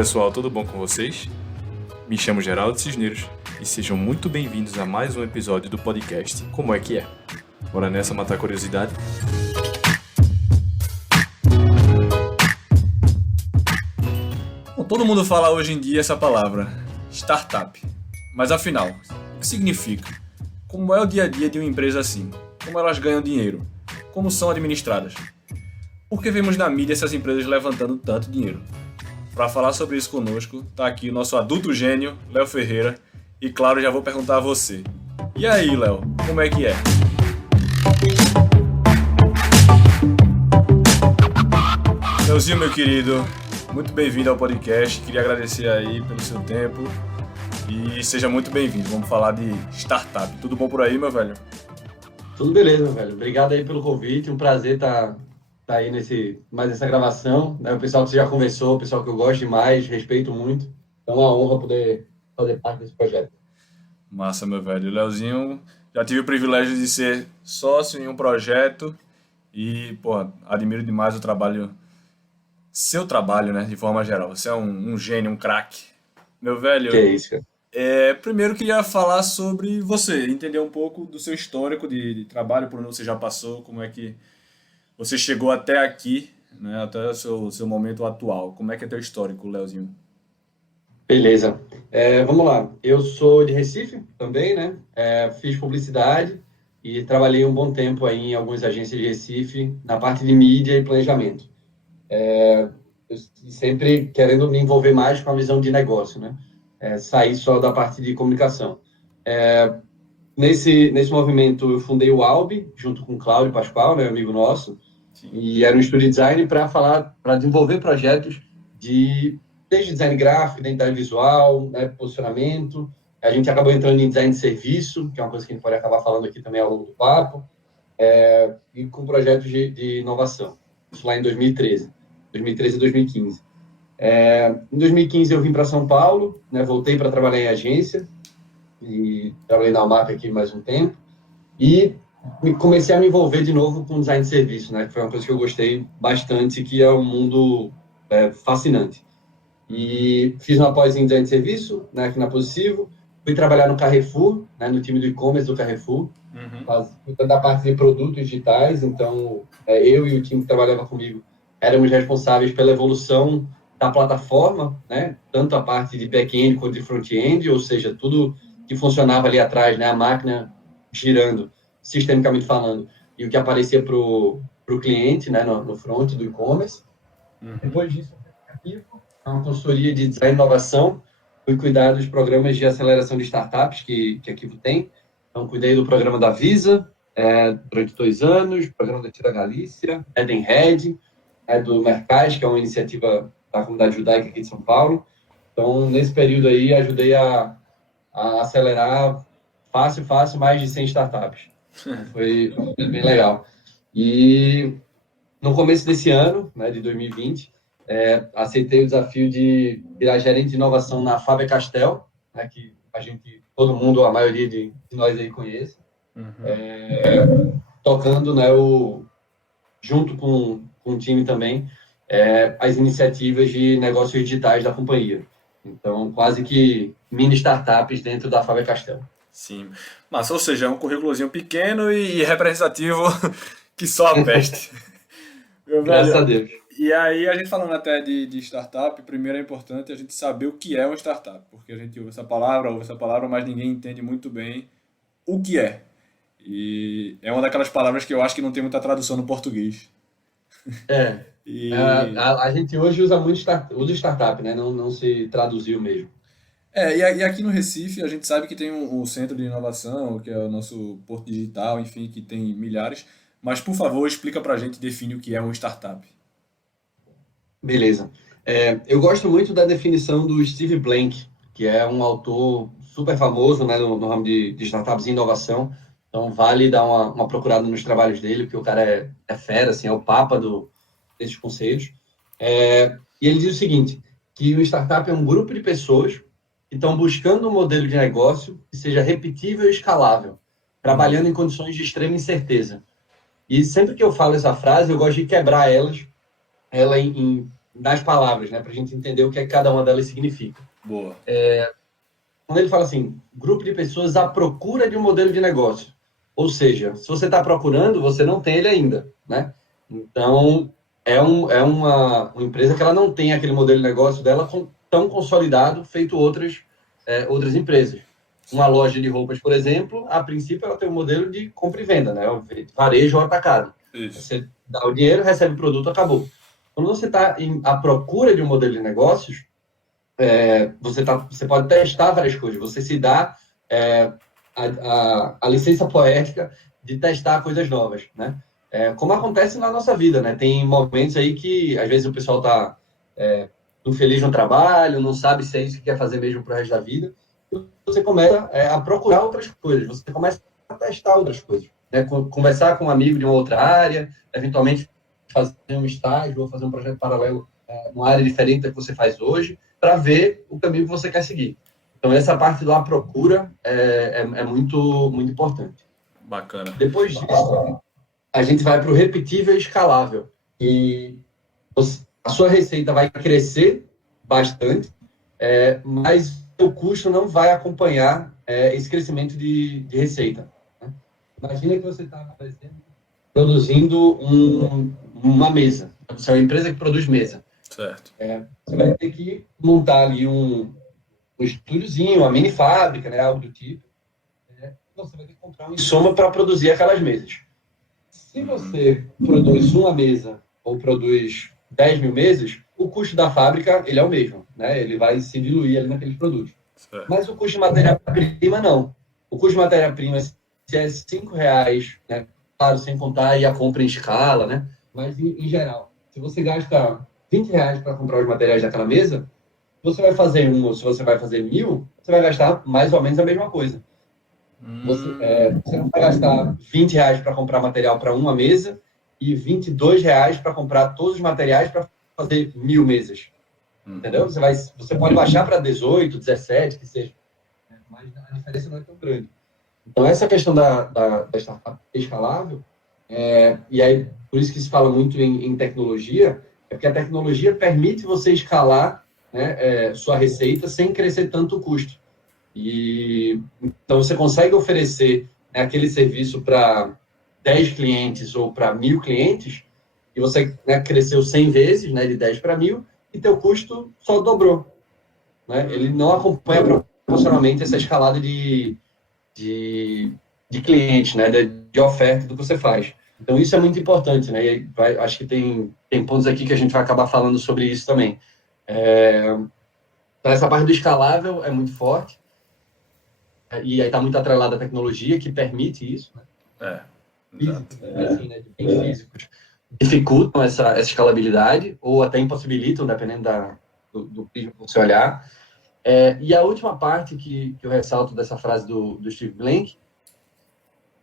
pessoal, tudo bom com vocês? Me chamo Geraldo Cisneros e sejam muito bem-vindos a mais um episódio do podcast Como é que é? Bora nessa matar a curiosidade? Bom, todo mundo fala hoje em dia essa palavra, startup. Mas afinal, o que significa? Como é o dia a dia de uma empresa assim? Como elas ganham dinheiro? Como são administradas? Por que vemos na mídia essas empresas levantando tanto dinheiro? Para falar sobre isso conosco, tá aqui o nosso adulto gênio, Léo Ferreira. E claro, já vou perguntar a você. E aí, Léo, como é que é? Léozinho, meu querido, muito bem-vindo ao podcast. Queria agradecer aí pelo seu tempo. E seja muito bem-vindo. Vamos falar de startup. Tudo bom por aí, meu velho? Tudo beleza, velho. Obrigado aí pelo convite. Um prazer estar aí mais nessa gravação. Né? O pessoal que você já conversou, o pessoal que eu gosto demais, respeito muito. Então é uma honra poder fazer parte desse projeto. Massa, meu velho. Léozinho, já tive o privilégio de ser sócio em um projeto e, pô, admiro demais o trabalho, seu trabalho, né, de forma geral. Você é um gênio, um craque. Meu velho, Que é isso, cara. primeiro queria falar sobre você, entender um pouco do seu histórico de trabalho, por onde você já passou, como é que você chegou até aqui, né, até o seu momento atual. Como é que é teu histórico, Léozinho? Beleza. Vamos lá. Eu sou de Recife também, né? Fiz publicidade e trabalhei um bom tempo aí em algumas agências de Recife na parte de mídia e planejamento. Eu sempre querendo me envolver mais com a visão de negócio, né? Sair só da parte de comunicação. Nesse movimento, eu fundei o Albi, junto com o Cláudio Pascoal, né, amigo nosso, Sim. e era um estúdio de design para desenvolver projetos desde design gráfico, identidade visual, né, posicionamento. A gente acabou entrando em design de serviço, que é uma coisa que a gente pode acabar falando aqui também ao longo do papo, e com projetos de inovação. Isso lá em 2013 e 2015. Em 2015 eu vim para São Paulo, né, voltei para trabalhar em agência, e trabalhei na UMAP aqui mais um tempo, e comecei a me envolver de novo com design de serviço, né, que foi uma coisa que eu gostei bastante, que é um mundo fascinante. E fiz uma pós em design de serviço, né, aqui na Positivo, fui trabalhar no Carrefour, né, no time do e-commerce do Carrefour, cuidando da parte de produtos digitais. Então, eu e o time que trabalhava comigo éramos responsáveis pela evolução da plataforma, né, tanto a parte de back-end quanto de front-end, ou seja, tudo que funcionava ali atrás, né, a máquina girando, sistemicamente falando, e o que aparecia para o cliente, né, no front do e-commerce. Depois disso, é uma consultoria de design e inovação. Fui cuidar dos programas de aceleração de startups que a Kivo tem. Então, cuidei do programa da Visa durante 2 anos, programa da Tira Galícia, Edenred, do Mercaz, que é uma iniciativa da comunidade judaica aqui de São Paulo. Então, nesse período aí, ajudei a acelerar fácil, mais de 100 startups. Então, foi bem legal. E no começo desse ano, né, de 2020, aceitei o desafio de virar gerente de inovação na Faber-Castell, né, que todo mundo, a maioria de nós aí conhece, tocando, né, junto com o time também, as iniciativas de negócios digitais da companhia. Então, quase que mini startups dentro da Faber-Castell. Sim. Mas, ou seja, é um currículozinho pequeno e representativo que só a peste. Meu Graças a velho, Deus. e aí a gente falando até de startup, primeiro é importante a gente saber o que é uma startup, porque a gente ouve essa palavra, mas ninguém entende muito bem o que é. E é uma daquelas palavras que eu acho que não tem muita tradução no português. E, A gente hoje usa muito usa startup, né? Não se traduziu mesmo. e aqui no Recife a gente sabe que tem um centro de inovação, que é o nosso Porto Digital, enfim, que tem milhares. Mas, por favor, explica pra gente, define o que é uma startup. Beleza. Eu gosto muito da definição do Steve Blank, que é um autor super famoso, né, no ramo de startups e inovação. Então, vale dar uma procurada nos trabalhos dele, porque o cara é fera, assim, é o papa desses conceitos. E ele diz o seguinte, que o startup é um grupo de pessoas que estão buscando um modelo de negócio que seja repetível e escalável, trabalhando em condições de extrema incerteza. E sempre que eu falo essa frase, eu gosto de quebrar ela nas palavras, né? Para a gente entender o que é que cada uma delas significa. Boa. Quando ele fala assim, grupo de pessoas à procura de um modelo de negócio. Ou seja, se você está procurando, você não tem ele ainda, né? Então, uma empresa que ela não tem aquele modelo de negócio dela tão consolidado, feito outras empresas. Uma loja de roupas, por exemplo, a princípio ela tem um modelo de compra e venda, né? Varejo ou atacado. Isso. Você dá o dinheiro, recebe o produto, acabou. Quando você está à procura de um modelo de negócios, você pode testar várias coisas. Você se dá a licença poética de testar coisas novas, né? Como acontece na nossa vida, né? Tem momentos aí que, às vezes, o pessoal está infeliz no trabalho, não sabe se é isso que quer fazer mesmo para o resto da vida. E você começa a procurar outras coisas, você começa a testar outras coisas, né? Conversar com um amigo de uma outra área, eventualmente fazer um estágio ou fazer um projeto paralelo numa área diferente da que você faz hoje, para ver o caminho que você quer seguir. Então, essa parte da procura é muito, muito importante. Bacana. Depois disso, a gente vai para o repetível e escalável. E a sua receita vai crescer bastante, mas o custo não vai acompanhar esse crescimento de receita. Né? Imagina que você está, por exemplo, produzindo uma mesa. Você é uma empresa que produz mesa. Certo. Você vai ter que montar ali um estúdiozinho, uma mini fábrica, né, algo do tipo. Você vai ter que comprar um insumo para produzir aquelas mesas. Se você produz uma mesa ou produz 10 mil mesas, o custo da fábrica ele é o mesmo, né? Ele vai se diluir ali naqueles produtos. Certo. Mas o custo de matéria-prima não. O custo de matéria-prima, se é R$5, né? Claro, sem contar aí a compra em escala, né? Mas em geral, se você gasta R$20 para comprar os materiais daquela mesa, se você vai fazer um ou se você vai fazer 1.000, você vai gastar mais ou menos a mesma coisa. Você não vai gastar R$20 para comprar material para uma mesa e R$22 para comprar todos os materiais para fazer 1.000 mesas. Entendeu? Você pode baixar para 18, 17, que seja. Mas a diferença não é tão grande. Então, essa questão da startup escalável, e aí por isso que se fala muito em tecnologia, é porque a tecnologia permite você escalar, né, sua receita sem crescer tanto o custo. E então você consegue oferecer, né, aquele serviço para 10 clientes ou para 1.000 clientes, e você, né, cresceu 100 vezes, né, de 10 para 1.000, e teu custo só dobrou. Né? Ele não acompanha proporcionalmente essa escalada de clientes, né, de oferta do que você faz. Então, isso é muito importante, né? E acho que tem pontos aqui que a gente vai acabar falando sobre isso também. Então, essa parte do escalável é muito forte, e aí está muito atrelada à tecnologia, que permite isso, né? Exato. Assim, né, de bens físicos dificultam essa escalabilidade, ou até impossibilitam, dependendo do que você olhar. E a última parte que eu ressalto dessa frase do Steve Blank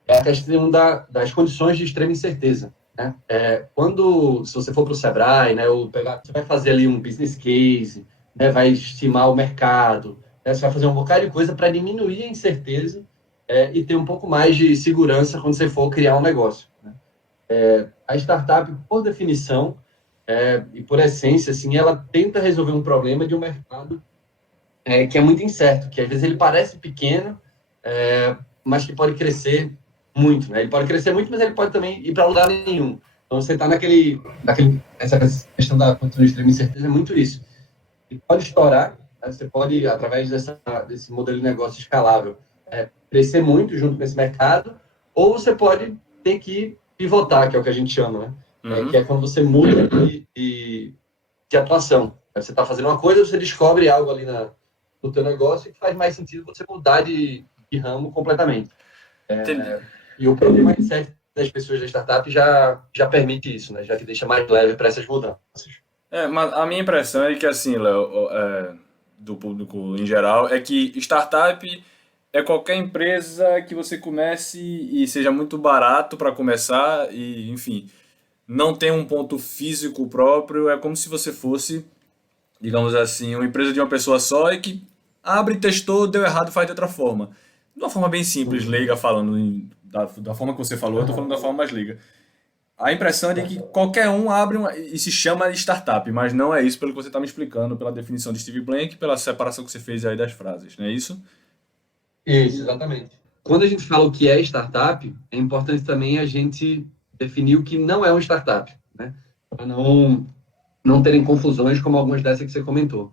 é a questão das condições de extrema incerteza. Né? Se você for para o Sebrae, né, você vai fazer ali um business case, né, vai estimar o mercado, né, você vai fazer um bocado de coisa para diminuir a incerteza e ter um pouco mais de segurança quando você for criar um negócio. Né? A startup, por definição e por essência, assim, ela tenta resolver um problema de um mercado que é muito incerto, que às vezes ele parece pequeno, mas que pode crescer muito, né? Ele pode crescer muito, mas ele pode também ir para lugar nenhum. Então, você está essa questão da condição de extrema incerteza é muito isso. Ele pode estourar, né? Você pode, através desse modelo de negócio escalável, crescer muito junto com esse mercado, ou você pode ter que pivotar, que é o que a gente chama, né? Que é quando você muda de atuação. Você está fazendo uma coisa, você descobre algo ali no teu negócio que faz mais sentido você mudar de ramo completamente. E o próprio mindset das pessoas da startup já permite isso, né? Já te deixa mais leve para essas mudanças. Mas a minha impressão é que, assim, Léo, do público em geral, é que startup é qualquer empresa que você comece e seja muito barato para começar e, enfim, não tem um ponto físico próprio. É como se você fosse, digamos assim, uma empresa de uma pessoa só e que abre, testou, deu errado, faz de outra forma. De uma forma bem simples, leiga falando, da forma que você falou, eu tô falando da forma mais leiga. A impressão é de que qualquer um abre e se chama de startup, mas não é isso pelo que você está me explicando, pela definição de Steve Blank, pela separação que você fez aí das frases, não é isso? Isso, exatamente. Quando a gente fala o que é startup, é importante também a gente definir o que não é um startup, né? Para não terem confusões como algumas dessas que você comentou.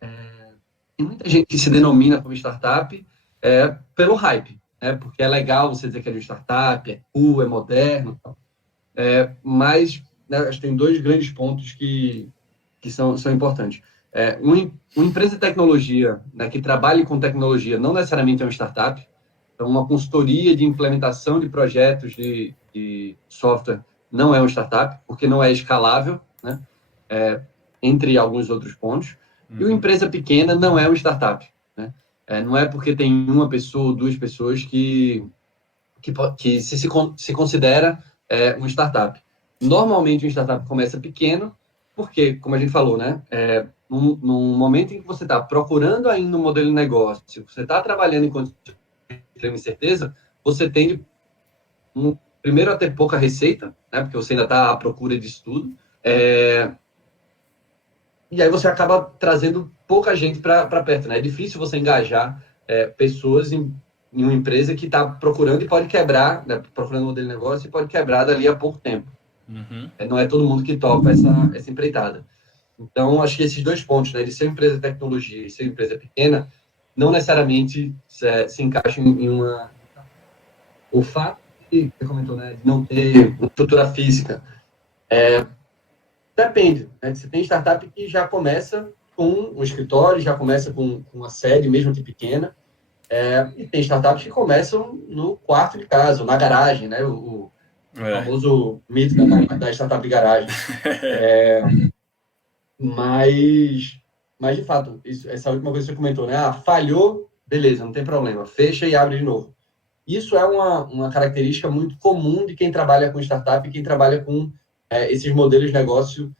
Tem muita gente que se denomina como startup pelo hype, né? Porque é legal você dizer que é de startup, é cool, é moderno, mas né, acho que tem dois grandes pontos que são importantes. Uma empresa de tecnologia, né, que trabalhe com tecnologia não necessariamente é uma startup. Então, uma consultoria de implementação de projetos de software não é uma startup, porque não é escalável, né? Entre alguns outros pontos. E uma empresa pequena não é uma startup, né? Não é porque tem uma pessoa ou duas pessoas que se considera uma startup. Normalmente, uma startup começa pequeno, porque, como a gente falou, né? Num momento em que você está procurando ainda um modelo de negócio, se você está trabalhando em condições de extrema incerteza, você tende, primeiro, a ter pouca receita, né? Porque você ainda está à procura disso tudo. E aí você acaba trazendo pouca gente para perto, né? É difícil você engajar pessoas em uma empresa que está procurando e pode quebrar, né? Procurando um modelo de negócio e pode quebrar dali a pouco tempo. Não é todo mundo que topa essa empreitada. Então, acho que esses dois pontos, né? De ser uma empresa de tecnologia e ser uma empresa pequena, não necessariamente se encaixam em uma... O fato que você comentou, né? De não ter uma estrutura física, depende, né? Você tem startup que já começa com um escritório, já começa com uma sede, mesmo que pequena, e tem startups que começam no quarto de casa, ou na garagem, né? O famoso mito da startup de garagem. Mas de fato, essa última coisa que você comentou, né? Falhou, beleza, não tem problema, fecha e abre de novo. Isso é uma característica muito comum de quem trabalha com startup e quem trabalha com esses modelos de negócio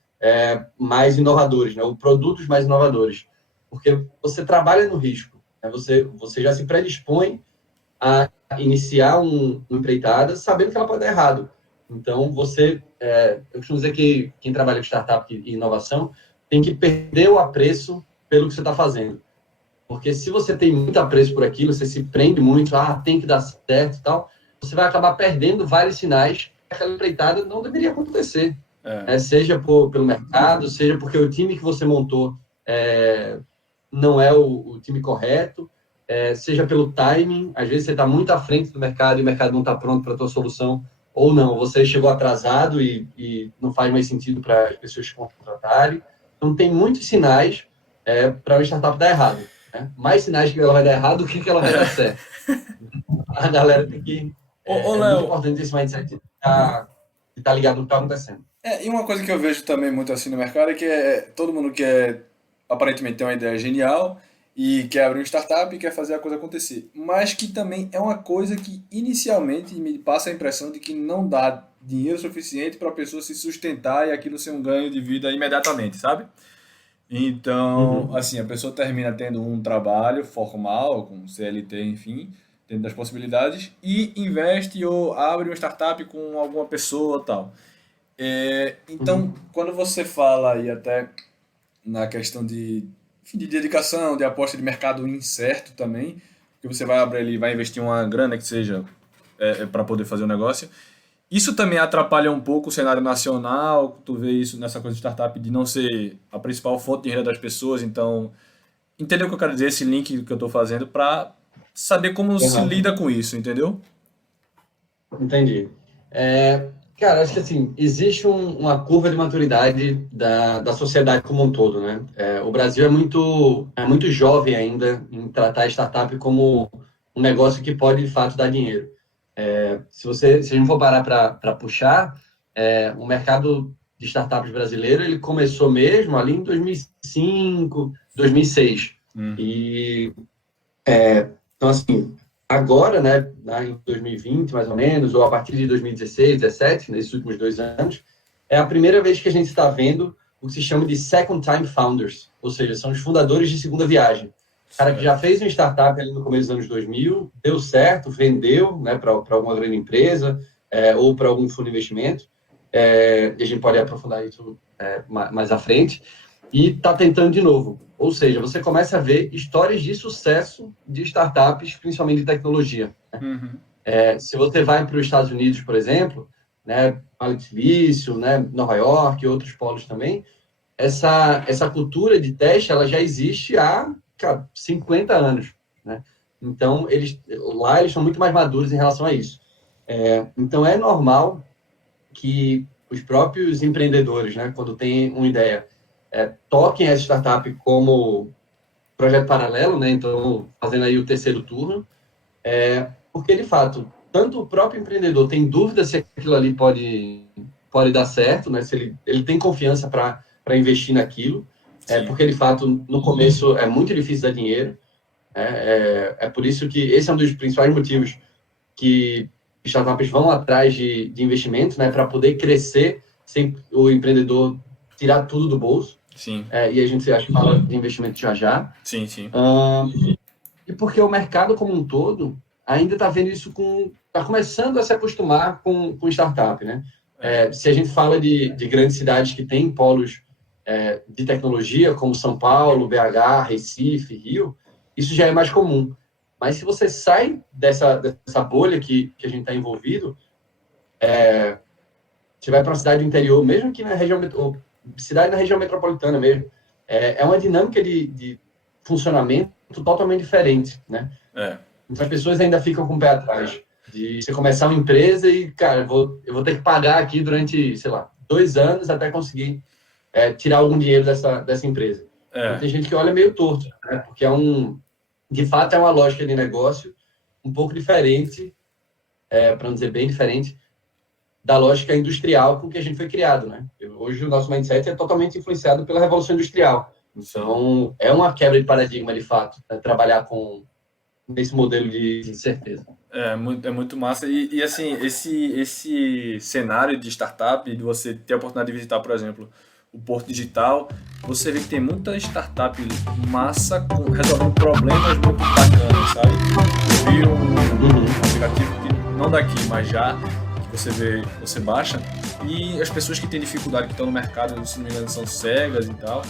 mais inovadores, né? Ou produtos mais inovadores. Porque você trabalha no risco, né? Você já se predispõe a iniciar uma empreitada sabendo que ela pode dar errado. Então, eu costumo dizer que quem trabalha com startup e inovação tem que perder o apreço pelo que você está fazendo. Porque se você tem muito apreço por aquilo, você se prende muito, tem que dar certo e tal, você vai acabar perdendo vários sinais que aquela empreitada não deveria acontecer. Seja pelo mercado, seja porque o time que você montou não é o time correto, seja pelo timing, às vezes você está muito à frente do mercado e o mercado não está pronto para a tua solução, ou não, você chegou atrasado e não faz mais sentido para as pessoas te contratarem. Então, tem muitos sinais para uma startup dar errado. Né? Mais sinais que ela vai dar errado do que ela vai dar certo. A galera tem que... É muito importante esse mindset de estar ligado no que está acontecendo. E uma coisa que eu vejo também muito assim no mercado é que todo mundo quer, aparentemente, ter uma ideia genial e quer abrir uma startup e quer fazer a coisa acontecer. Mas que também é uma coisa que inicialmente me passa a impressão de que não dá dinheiro suficiente para a pessoa se sustentar e aquilo ser um ganho de vida imediatamente, sabe? Então, assim, a pessoa termina tendo um trabalho formal, com CLT, enfim, dentro das possibilidades, e investe ou abre uma startup com alguma pessoa tal. Então, quando você fala aí até na questão enfim, de dedicação, de aposta de mercado incerto também, que você vai abrir ali, vai investir uma grana que seja para poder fazer o negócio, isso também atrapalha um pouco o cenário nacional, tu vê isso nessa coisa de startup de não ser a principal fonte de renda das pessoas, então, entendeu o que eu quero dizer, esse link que eu estou fazendo para saber como se lida com isso, entendeu? Entendi. Cara, acho que assim, existe uma curva de maturidade da sociedade como um todo, né? O Brasil é muito jovem ainda em tratar a startup como um negócio que pode, de fato, dar dinheiro. Se a gente for parar para puxar, o mercado de startups brasileiro, ele começou mesmo ali em 2005, 2006. Então, assim, agora, né, em 2020, mais ou menos, ou a partir de 2016, 2017, nesses últimos 2 anos, é a primeira vez que a gente está vendo o que se chama de second-time founders, ou seja, são os fundadores de segunda viagem. O cara que já fez uma startup ali no começo dos anos 2000, deu certo, vendeu, né, para alguma grande empresa ou para algum fundo de investimento, e a gente pode aprofundar isso mais à frente, e está tentando de novo. Ou seja, você começa a ver histórias de sucesso de startups, principalmente de tecnologia. Uhum. Se você vai para os Estados Unidos, por exemplo, né, Vale do Silício, né, Nova York e outros polos também, essa cultura de teste ela já existe há 50 anos. Né? Então, lá eles são muito mais maduros em relação a isso. Então, é normal que os próprios empreendedores, né, quando têm uma ideia, toquem essa startup como projeto paralelo, né, então fazendo aí o terceiro turno, porque, de fato, tanto o próprio empreendedor tem dúvida se aquilo ali pode dar certo, né, se ele tem confiança para investir naquilo, Sim. porque, de fato, no começo é muito difícil dar dinheiro, por isso que esse é um dos principais motivos que startups vão atrás de investimento, né, para poder crescer sem o empreendedor tirar tudo do bolso. Sim. E a gente acha que fala de investimento já já. Sim, sim. E porque o mercado como um todo ainda está vendo isso está começando a se acostumar com startup, né? Se a gente fala de grandes cidades que têm polos de tecnologia, como São Paulo, BH, Recife, Rio, isso já é mais comum. Mas se você sai dessa bolha que a gente está envolvido, você vai para uma cidade do interior, mesmo que na região, ou cidade na região metropolitana mesmo, é uma dinâmica de funcionamento totalmente diferente, né? Então as pessoas ainda ficam com o pé atrás de você começar uma empresa e, cara, eu vou ter que pagar aqui durante, sei lá, 2 anos até conseguir tirar algum dinheiro dessa empresa. Então, tem gente que olha meio torto, né? Porque de fato, é uma lógica de negócio um pouco diferente, para não dizer bem diferente, da lógica industrial com que a gente foi criado, né? Hoje o nosso mindset é totalmente influenciado pela Revolução Industrial. Então, é uma quebra de paradigma, de fato, né? Trabalhar nesse modelo de certeza. É muito massa. E assim, esse cenário de startup, de você ter a oportunidade de visitar, por exemplo, o Porto Digital, você vê que tem muita startup massa resolvendo problemas muito bacanas, sabe? Eu vi um aplicativo que não daqui, mas já que você baixa, e as pessoas que têm dificuldade, que estão no mercado, se não me engano, são cegas e tal,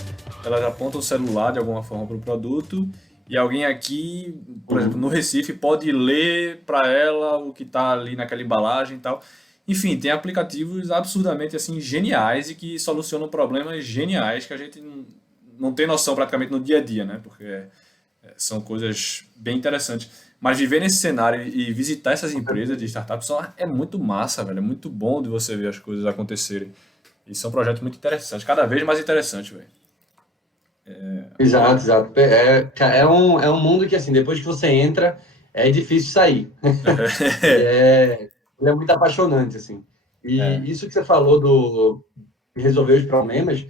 elas apontam o celular de alguma forma para o produto. E alguém aqui, por exemplo, no Recife, pode ler para ela o que está ali naquela embalagem e tal. Enfim, tem aplicativos absurdamente assim geniais e que solucionam problemas geniais que a gente não tem noção praticamente no dia a dia, né? Porque são coisas bem interessantes. Mas viver nesse cenário e visitar essas empresas de startups é muito massa, velho. É muito bom de você ver as coisas acontecerem. E são projetos muito interessantes, cada vez mais interessantes, velho. Exato. É um mundo que, assim, depois que você entra, é difícil sair. Ele é muito apaixonante, assim. E isso que você falou de resolver os problemas,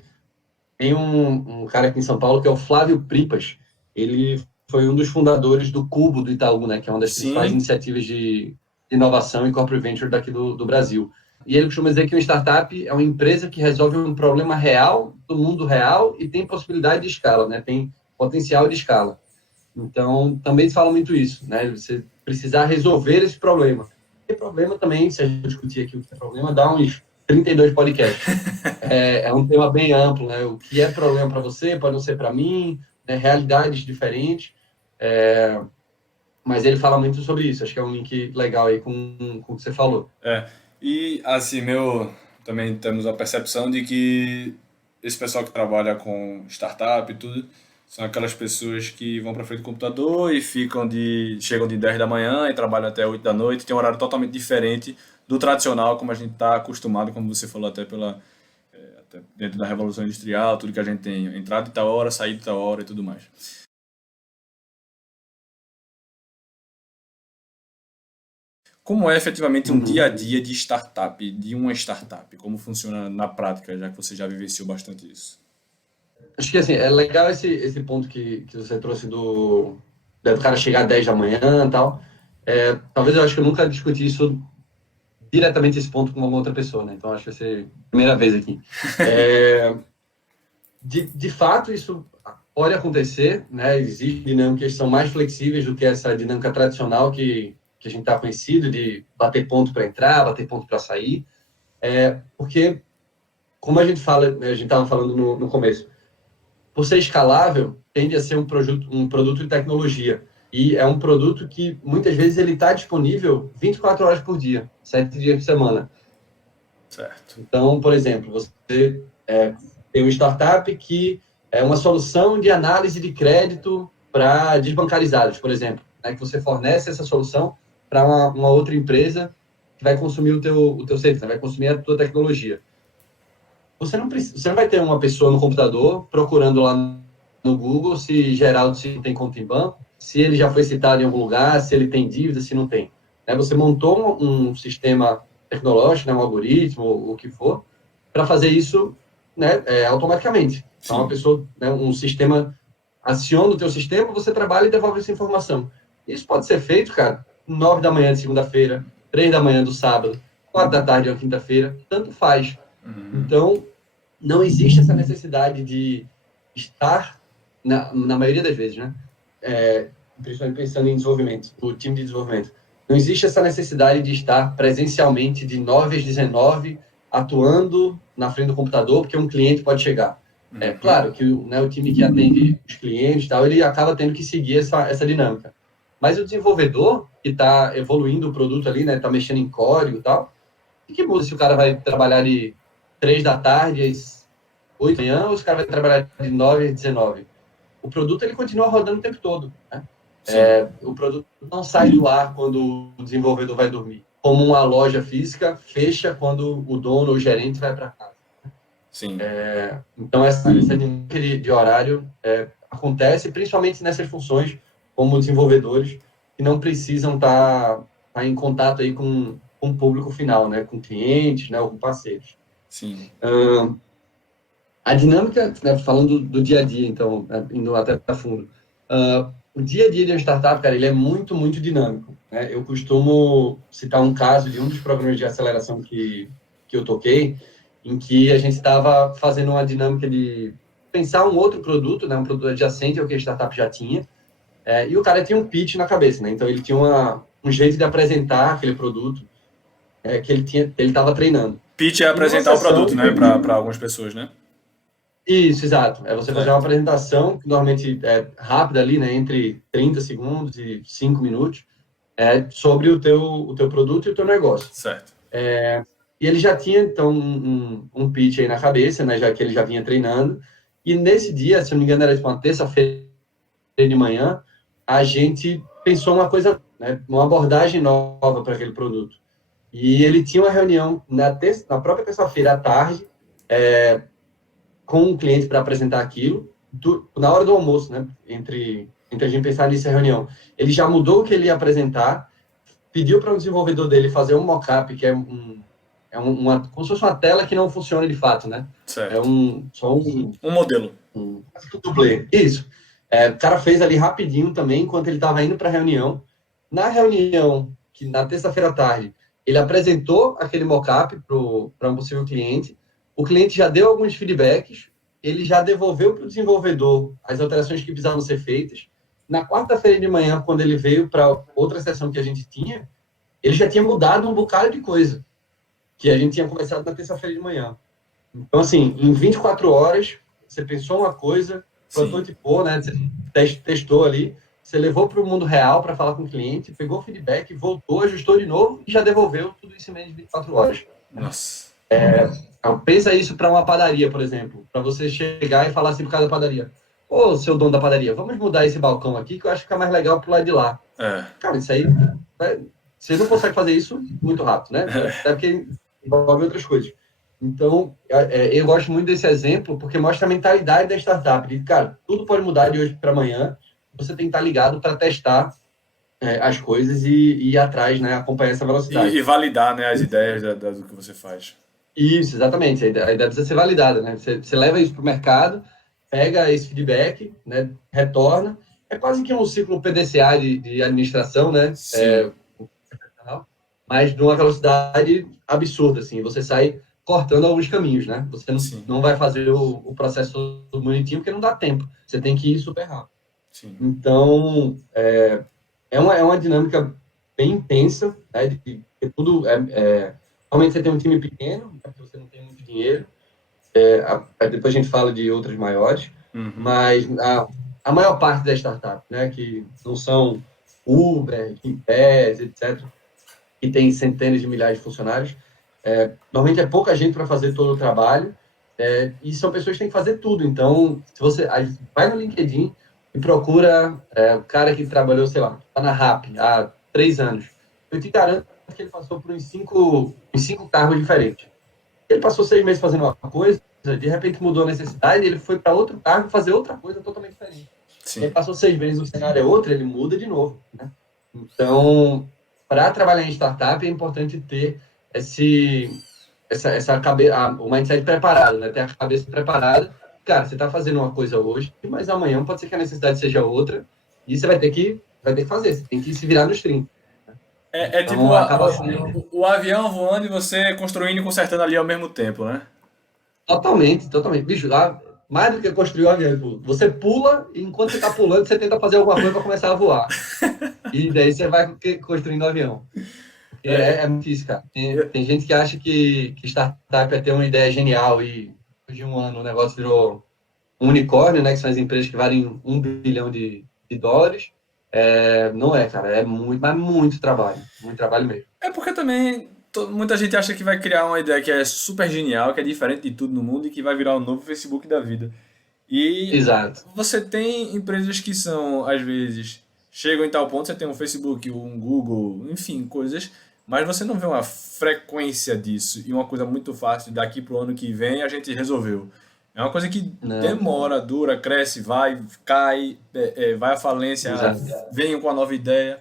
tem um cara aqui em São Paulo que é o Flávio Pripas. Ele foi um dos fundadores do Cubo do Itaú, né? Que é uma das principais iniciativas de inovação e corporate venture daqui do Brasil. E ele costuma dizer que uma startup é uma empresa que resolve um problema real, do mundo real, e tem possibilidade de escala, né? Tem potencial de escala. Então, também se fala muito isso, né? Você precisar resolver esse problema. E problema também, se a gente discutir aqui o que é problema, dá uns 32 podcasts. É um tema bem amplo, né? O que é problema para você pode não ser para mim, né? Realidades diferentes. Mas ele fala muito sobre isso. Acho que é um link legal aí com o que você falou. E assim, também temos a percepção de que esse pessoal que trabalha com startup e tudo, são aquelas pessoas que vão para frente do computador e chegam de 10 da manhã e trabalham até 8 da noite, tem um horário totalmente diferente do tradicional, como a gente está acostumado, como você falou até até dentro da Revolução Industrial, tudo que a gente tem, entrada de tal hora, saída de tal hora e tudo mais. Como é efetivamente um dia a dia de startup, de uma startup? Como funciona na prática, já que você já vivenciou bastante isso? Acho que assim, é legal esse ponto que você trouxe do cara chegar às 10 da manhã e tal. Talvez eu acho que eu nunca discuti isso diretamente esse ponto com alguma outra pessoa, né? Então acho que vai ser a primeira vez aqui. De fato, isso pode acontecer, né? Existem dinâmicas que são mais flexíveis do que essa dinâmica tradicional que a gente está conhecido de bater ponto para entrar, bater ponto para sair. Porque, como a gente fala, né, a gente estava falando no começo, por ser escalável, tende a ser um produto de tecnologia. E é um produto que, muitas vezes, ele está disponível 24 horas por dia, 7 dias por semana. Certo. Então, por exemplo, você tem uma startup que é uma solução de análise de crédito para desbancarizados, por exemplo, né, que você fornece essa solução para uma outra empresa que vai consumir o teu serviço, né, vai consumir a tua tecnologia. Você não vai ter uma pessoa no computador procurando lá no Google se Geraldo se tem conta em banco, se ele já foi citado em algum lugar, se ele tem dívida, se não tem. Você montou um sistema tecnológico, né, um algoritmo, o que for, para fazer isso, né, automaticamente. Então, uma Sim. pessoa, né, um sistema aciona o teu sistema, você trabalha e devolve essa informação. Isso pode ser feito, cara, 9 da manhã de segunda-feira, 3 da manhã do sábado, 4 da tarde de uma quinta-feira, tanto faz. Então, não existe essa necessidade de estar, na maioria das vezes, né? Principalmente pensando em desenvolvimento, no time de desenvolvimento. Não existe essa necessidade de estar presencialmente de 9 às 19, atuando na frente do computador, porque um cliente pode chegar. É claro que né, o time que atende os clientes, tal, ele acaba tendo que seguir essa dinâmica. Mas o desenvolvedor, que está evoluindo o produto ali, né, está mexendo em código e tal, o que muda se o cara vai trabalhar de 3 da tarde às 8 da manhã ou se o cara vai trabalhar de 9 às 19? O produto ele continua rodando o tempo todo. Né? Sim. O produto não sai do ar quando o desenvolvedor vai dormir. Como uma loja física fecha quando o dono ou o gerente vai para casa. Sim. Então, essa dinâmica de horário acontece principalmente nessas funções como desenvolvedores que não precisam estar em contato aí com o público final, né? Com clientes, né? Ou com parceiros. Sim. A dinâmica, né, falando do dia a dia, então, indo até a fundo, o dia a dia de uma startup, cara, ele é muito, muito dinâmico. Né? Eu costumo citar um caso de um dos programas de aceleração que eu toquei, em que a gente estava fazendo uma dinâmica de pensar um outro produto, né, um produto adjacente ao que a startup já tinha, e o cara tinha um pitch na cabeça, né? Então ele tinha um jeito de apresentar aquele produto que ele estava treinando. Pitch é E numa apresentar o sessão, produto, né, para algumas pessoas, né? isso, exato. É você fazer uma Certo. apresentação, que normalmente é rápida ali, né, entre 30 segundos e 5 minutos, sobre o teu produto e o teu negócio. Certo. E ele já tinha, então, um pitch aí na cabeça, né, já que ele já vinha treinando. E nesse dia, se eu não me engano, era uma terça-feira de manhã, a gente pensou uma coisa, né, uma abordagem nova para aquele produto. E ele tinha uma reunião na própria terça-feira à tarde, com um cliente para apresentar aquilo, na hora do almoço, né? Entre a gente pensar nessa reunião. Ele já mudou o que ele ia apresentar, pediu para o desenvolvedor dele fazer um mock-up, que como se fosse uma tela que não funciona de fato, né? É Certo. só Um modelo. um dublê. Isso. O cara fez ali rapidinho também, enquanto ele estava indo para a reunião. Na reunião, que na terça-feira à tarde, ele apresentou aquele mock-up para um possível cliente. O cliente já deu alguns feedbacks, ele já devolveu para o desenvolvedor as alterações que precisavam ser feitas. Na quarta-feira de manhã, quando ele veio para outra sessão que a gente tinha, ele já tinha mudado um bocado de coisa que a gente tinha começado na terça-feira de manhã. Então, assim, em 24 horas, você pensou uma coisa, Sim. prototipou, né? Você testou ali, você levou para o mundo real para falar com o cliente, pegou o feedback, voltou, ajustou de novo e já devolveu tudo isso em menos de 24 horas. Nossa. Então, pensa isso para uma padaria, por exemplo, para você chegar e falar assim para o cara da padaria: ô, seu dono da padaria, vamos mudar esse balcão aqui que eu acho que fica mais legal pro lado de lá. Cara, isso aí, você não consegue fazer isso muito rápido, né? Até porque envolve outras coisas. Então, eu gosto muito desse exemplo porque mostra a mentalidade da startup. De, cara, tudo pode mudar de hoje para amanhã. Você tem que estar ligado para testar as coisas e ir atrás, né? Acompanhar essa E velocidade. validar, né, as ideias do que você faz. Isso, exatamente. A ideia precisa ser validada, né? Você leva isso para o mercado, pega esse feedback, né? Retorna. É quase que um ciclo PDCA de administração, né? Sim. Mas de uma velocidade absurda, assim. Você sai cortando alguns caminhos, né? Você Sim. não vai fazer o processo bonitinho porque não dá tempo. Você tem que ir super rápido. Sim. Então, é uma dinâmica bem intensa, né? De tudo Normalmente você tem um time pequeno, porque você não tem muito dinheiro. Depois a gente fala de outras maiores, mas a maior parte das startups, né, que não são Uber, Gimpass, etc., que tem centenas de milhares de funcionários, normalmente é pouca gente para fazer todo o trabalho, e são pessoas que têm que fazer tudo. Então, se você vai no LinkedIn e procura o cara que trabalhou, sei lá, tá na RAP há 3 anos, eu te garanto que ele passou por uns cinco cargos diferentes. Ele passou 6 meses fazendo uma coisa, de repente mudou a necessidade, ele foi para outro cargo fazer outra coisa totalmente diferente. Sim. Ele passou 6 meses, o cenário é outro, ele muda de novo, né? Então, para trabalhar em startup é importante ter o mindset preparado, né? Ter a cabeça preparada. Cara, você está fazendo uma coisa hoje, mas amanhã pode ser que a necessidade seja outra, e você vai ter que fazer, você tem que se virar nos 30. É Então, tipo acaba sendo... o avião voando e você construindo e consertando ali ao mesmo tempo, né? Totalmente, totalmente. Bicho, lá, mais do que construir o avião, você pula e enquanto você está pulando, você tenta fazer alguma coisa para começar a voar. E daí você vai construindo o avião. É muito difícil, cara. Tem gente que acha que startup é ter uma ideia genial e depois de um ano o negócio virou um unicórnio, né? Que são as empresas que valem $1 bilhão de dólares. Não é, cara. É muito, mas muito trabalho. Muito trabalho mesmo. É porque também muita gente acha que vai criar uma ideia que é super genial, que é diferente de tudo no mundo e que vai virar o novo Facebook da vida. E Exato. você tem empresas que são, às vezes, chegam em tal ponto, você tem um Facebook, um Google, enfim, coisas, mas você não vê uma frequência disso e uma coisa muito fácil, daqui pro ano que vem a gente resolveu. É uma coisa que Não. demora, dura, cresce, vai, cai, vai à falência, Exato. vem com a nova ideia.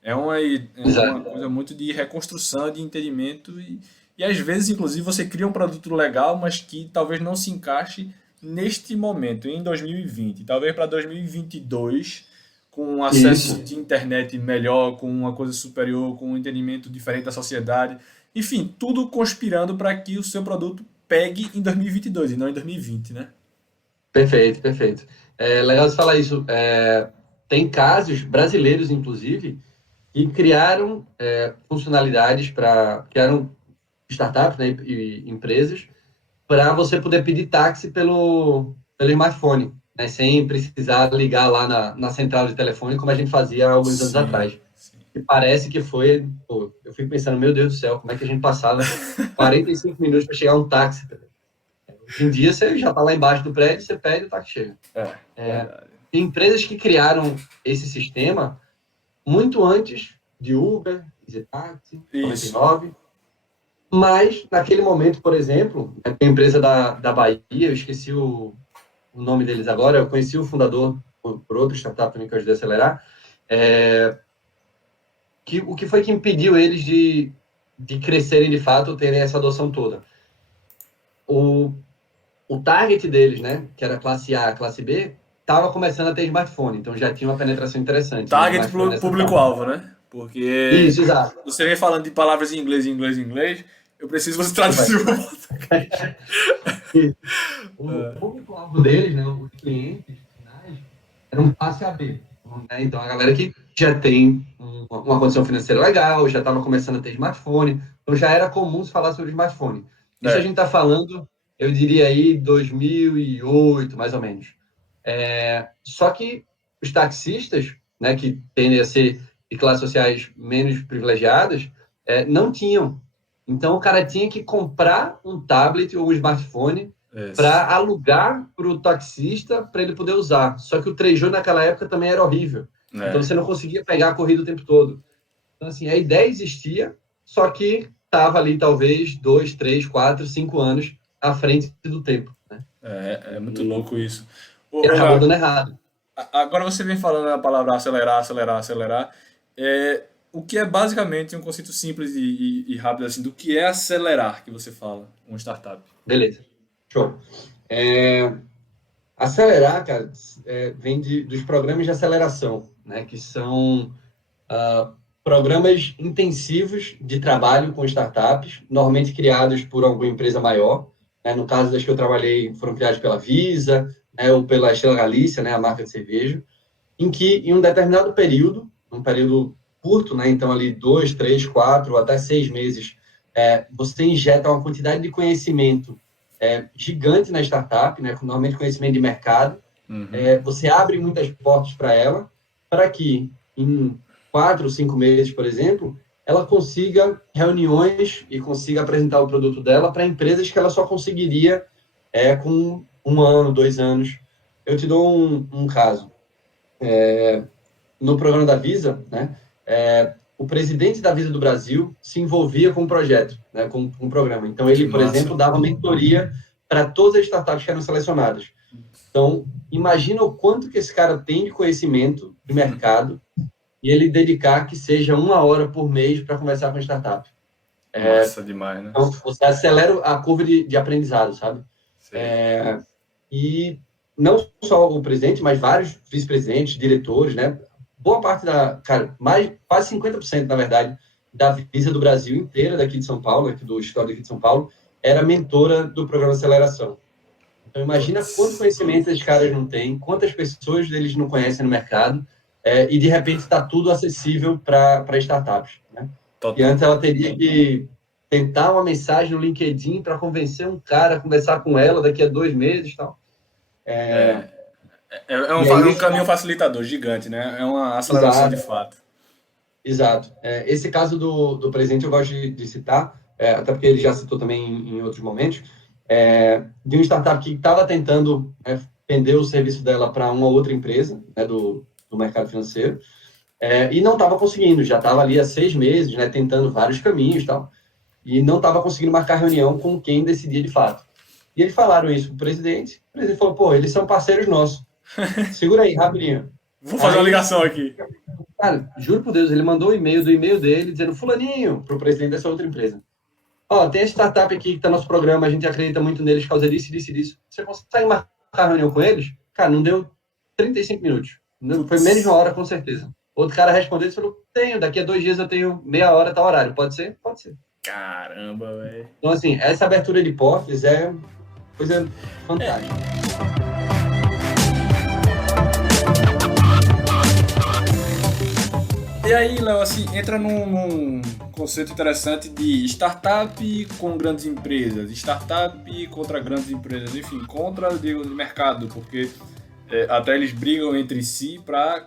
É uma Exato. coisa muito de reconstrução, de entendimento e às vezes, inclusive, você cria um produto legal, mas que talvez não se encaixe neste momento, em 2020. Talvez para 2022, com um acesso Isso. de internet melhor, com uma coisa superior, com um entendimento diferente da sociedade. Enfim, tudo conspirando para que o seu produto pegue em 2022 e não em 2020, né? Perfeito, perfeito. É legal você falar isso. Tem casos brasileiros, inclusive, que criaram funcionalidades criaram startups, né, e empresas para você poder pedir táxi pelo smartphone, né, sem precisar ligar lá na central de telefone, como a gente fazia há alguns anos Sim, atrás. sim. E parece que foi... Pô, eu fico pensando, meu Deus do céu, como é que a gente passava 45 minutos para chegar um táxi? Hoje em dia, você já está lá embaixo do prédio, você pede e o táxi chega. Verdade. Tem empresas que criaram esse sistema muito antes de Uber, EasyTaxi, Isso. 99. Mas, naquele momento, por exemplo, tem a empresa da Bahia, eu esqueci o nome deles agora, eu conheci o fundador por outro startup também que eu ajudei a acelerar, o que foi que impediu eles de crescerem de fato, terem essa adoção toda? O target deles, né, que era classe A, classe B, estava começando a ter smartphone, então já tinha uma penetração interessante de Target smartphone nessa etapa. público-alvo, né? Porque Isso, exato. você vem falando de palavras em inglês, eu preciso você traduzir o O público-alvo deles, né, os clientes finais, eram classe AB. Né? Então, a galera que já tem uma condição financeira legal, já estava começando a ter smartphone, então já era comum se falar sobre smartphone. Isso a gente está falando, eu diria aí, 2008, mais ou menos. Só que os taxistas, né, que tendem a ser de classes sociais menos privilegiadas, não tinham. Então, o cara tinha que comprar um tablet ou um smartphone para alugar para o taxista para ele poder usar. Só que o 3G naquela época também era horrível. Então, você não conseguia pegar a corrida o tempo todo. Então, assim, a ideia existia, só que estava ali, talvez, 2, 3, 4, 5 anos à frente do tempo. Né? É muito louco isso. E acabou dando errado. Agora você vem falando a palavra acelerar, acelerar, acelerar. O que é basicamente um conceito simples e rápido assim, do que é acelerar que você fala, uma startup. Beleza. Show. Acelerar, cara, vem dos programas de aceleração, né, que são programas intensivos de trabalho com startups, normalmente criados por alguma empresa maior. Né, no caso das que eu trabalhei, foram criados pela Visa, né, ou pela Estrela Galícia, né, a marca de cerveja, em que, em um determinado período, um período curto, né, então ali 2, 3, 4, até 6 meses, você injeta uma quantidade de conhecimento gigante na startup, né, normalmente conhecimento de mercado, você abre muitas portas para ela, para que em 4, 5 meses, por exemplo, ela consiga reuniões e consiga apresentar o produto dela para empresas que ela só conseguiria com 1 ano, 2 anos. Eu te dou um caso. No programa da Visa, né, o presidente da Visa do Brasil se envolvia com o projeto, né, com o programa. Então, ele, por exemplo, dava mentoria para todas as startups que eram selecionadas. Então, imagina o quanto que esse cara tem de conhecimento do mercado e ele dedicar que seja 1 hora por mês para conversar com a startup. Massa demais, né? Então, você acelera a curva de aprendizado, sabe? E não só o presidente, mas vários vice-presidentes, diretores, né? Boa parte quase 50%, na verdade, da Visa do Brasil inteira, daqui de São Paulo, aqui do escritório daqui de São Paulo, era mentora do programa de aceleração. Então, imagina quanto conhecimento esses caras não têm, quantas pessoas eles não conhecem no mercado, e de repente está tudo acessível para startups, né? E antes ela teria que tentar uma mensagem no LinkedIn para convencer um cara a conversar com ela daqui a 2 meses e tal. É um caminho facilitador gigante, né? É uma aceleração de fato. Exato. Esse caso do presidente eu gosto de citar, até porque ele já citou também em outros momentos, de uma startup que estava tentando vender o serviço dela para uma outra empresa, né, do mercado financeiro, e não estava conseguindo, já estava ali há 6 meses, né, tentando vários caminhos e tal, e não estava conseguindo marcar reunião com quem decidia de fato. E eles falaram isso para o presidente falou, pô, eles são parceiros nossos. Segura aí, rapidinho. Vou fazer uma ligação aqui. Cara, juro por Deus, ele mandou um e-mail do e-mail dele dizendo, fulaninho, para o presidente dessa outra empresa. Tem a startup aqui que está no nosso programa, a gente acredita muito neles, causa disso, disso e disso. Você consegue marcar reunião com eles? Cara, não deu 35 minutos. Foi menos de 1 hora, com certeza. Outro cara respondeu e falou, tenho, daqui a 2 dias eu tenho meia hora, tal horário. Pode ser? Pode ser. Caramba, velho. Então, assim, essa abertura de portas é coisa fantástica. E aí, Léo, assim, entra num conceito interessante de startup com grandes empresas, startup contra grandes empresas, enfim, contra o mercado, porque até eles brigam entre si para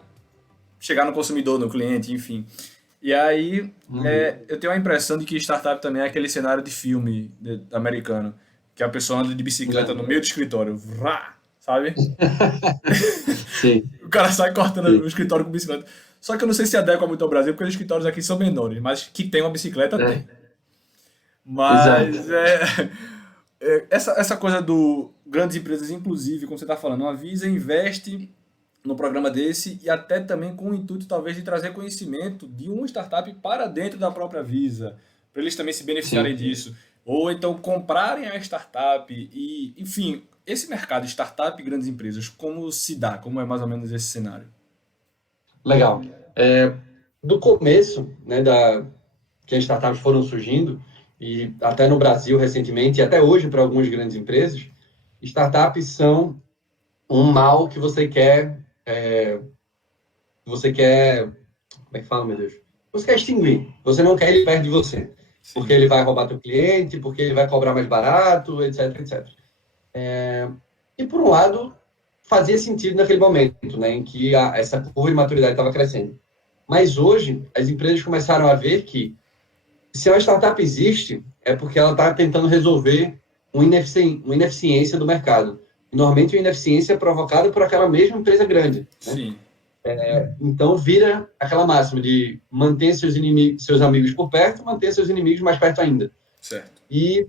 chegar no consumidor, no cliente, enfim. E aí, eu tenho a impressão de que startup também é aquele cenário de filme americano, que a pessoa anda de bicicleta no meio do escritório, vrá, sabe? Sim. O cara sai cortando o escritório com bicicleta. Só que eu não sei se adequa muito ao Brasil, porque os escritórios aqui são menores, mas que tem uma bicicleta, tem. Mas essa coisa do grandes empresas, inclusive, como você está falando, a Visa investe no programa desse e até também com o intuito, talvez, de trazer conhecimento de uma startup para dentro da própria Visa, para eles também se beneficiarem disso. Ou então comprarem a startup e, enfim, esse mercado startup e grandes empresas, como se dá? Como é mais ou menos esse cenário? Legal. Do começo, né, que as startups foram surgindo, e até no Brasil recentemente, e até hoje para algumas grandes empresas, startups são um mal que você quer... como é que fala, meu Deus? Você quer extinguir. Você não quer ele perto de você. Sim. Porque ele vai roubar teu cliente, porque ele vai cobrar mais barato, etc, etc. E, por um lado, fazia sentido naquele momento, né, em que essa curva de maturidade estava crescendo. Mas hoje, as empresas começaram a ver que se uma startup existe, é porque ela está tentando resolver uma ineficiência do mercado. E, normalmente, uma ineficiência é provocada por aquela mesma empresa grande. Né? Sim. Então, vira aquela máxima de manter seus amigos por perto, manter seus inimigos mais perto ainda. Certo. E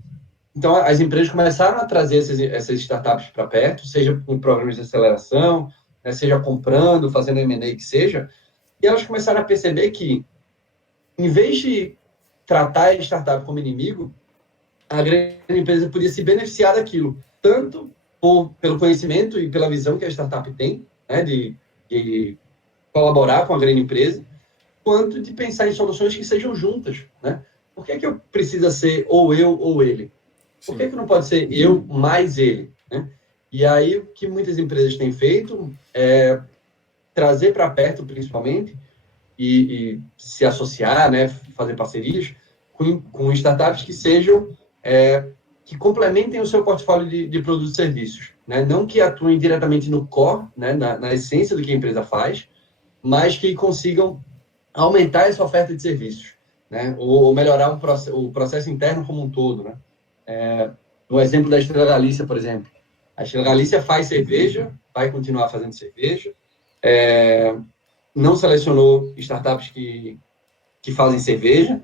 então, as empresas começaram a trazer essas startups para perto, seja com programas de aceleração, né, seja comprando, fazendo M&A, que seja, e elas começaram a perceber que, em vez de tratar a startup como inimigo, a grande empresa podia se beneficiar daquilo, tanto pelo conhecimento e pela visão que a startup tem, né, de colaborar com a grande empresa, quanto de pensar em soluções que sejam juntas. Né? Por que eu precisa ser ou eu ou ele? Por que não pode ser eu mais ele? Né? E aí, o que muitas empresas têm feito é trazer para perto, principalmente, e se associar, né, fazer parcerias com com startups que sejam, que complementem o seu portfólio de produtos e serviços, né? Não que atuem diretamente no core, né? Na essência do que a empresa faz, mas que consigam aumentar essa oferta de serviços, né? Ou melhorar o processo interno como um todo, né? No exemplo da Estrela Galícia, por exemplo. A Estrela Galícia faz cerveja, vai continuar fazendo cerveja, não selecionou startups que fazem cerveja,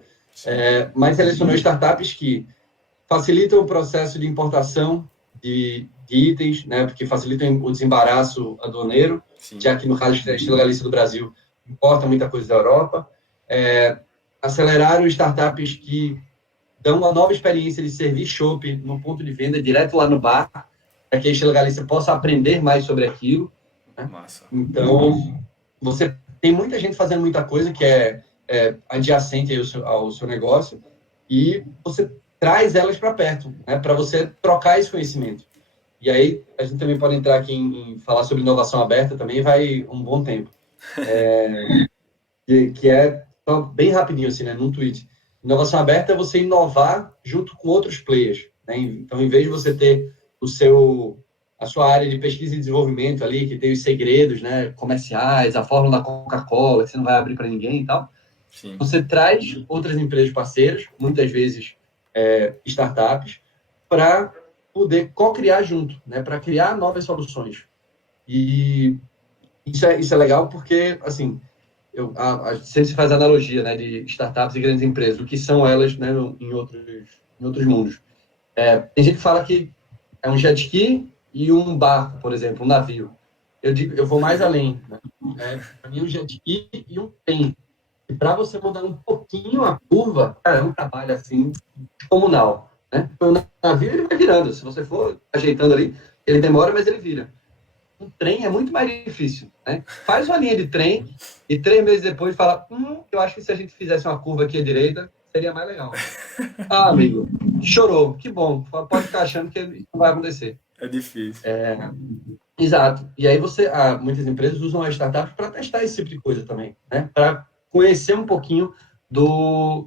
mas selecionou startups que facilitam o processo de importação de itens, né, porque facilitam o desembaraço aduaneiro, Sim. já que no caso da Estrela Galícia do Brasil, importa muita coisa da Europa. Aceleraram startups que dão uma nova experiência de servir chopp no ponto de venda, direto lá no bar, para que a Estrela Galícia possa aprender mais sobre aquilo. Né? Massa. Então, você tem muita gente fazendo muita coisa que é adjacente ao seu negócio, e você traz elas para perto, né, para você trocar esse conhecimento. E aí, a gente também pode entrar aqui em falar sobre inovação aberta, também vai um bom tempo. Que é só bem rapidinho, assim, né, num tweet. Inovação aberta é você inovar junto com outros players. Né? Então, em vez de você ter a sua área de pesquisa e desenvolvimento ali, que tem os segredos, né, comerciais, a fórmula da Coca-Cola, que você não vai abrir para ninguém e tal, Sim. você traz outras empresas parceiras, muitas vezes startups, para poder co-criar junto, né, para criar novas soluções. E isso é legal porque, assim, sempre se faz analogia, né, de startups e grandes empresas, o que são elas, né, em outros mundos. Tem gente que fala que é um jet ski e um barco, por exemplo, um navio. Eu vou mais além. Né? Para mim, um jet ski e um trem. E para você mudar um pouquinho a curva, cara, é um trabalho assim comunal. Né? O navio ele vai virando. Se você for ajeitando ali, ele demora, mas ele vira. Um trem é muito mais difícil. Né? Faz uma linha de trem e 3 meses depois fala: eu acho que se a gente fizesse uma curva aqui à direita, seria mais legal. Ah, amigo, chorou. Que bom. Pode ficar achando que não vai acontecer. É difícil. Exato. E aí muitas empresas usam a startup para testar esse tipo de coisa também, né? Para conhecer um pouquinho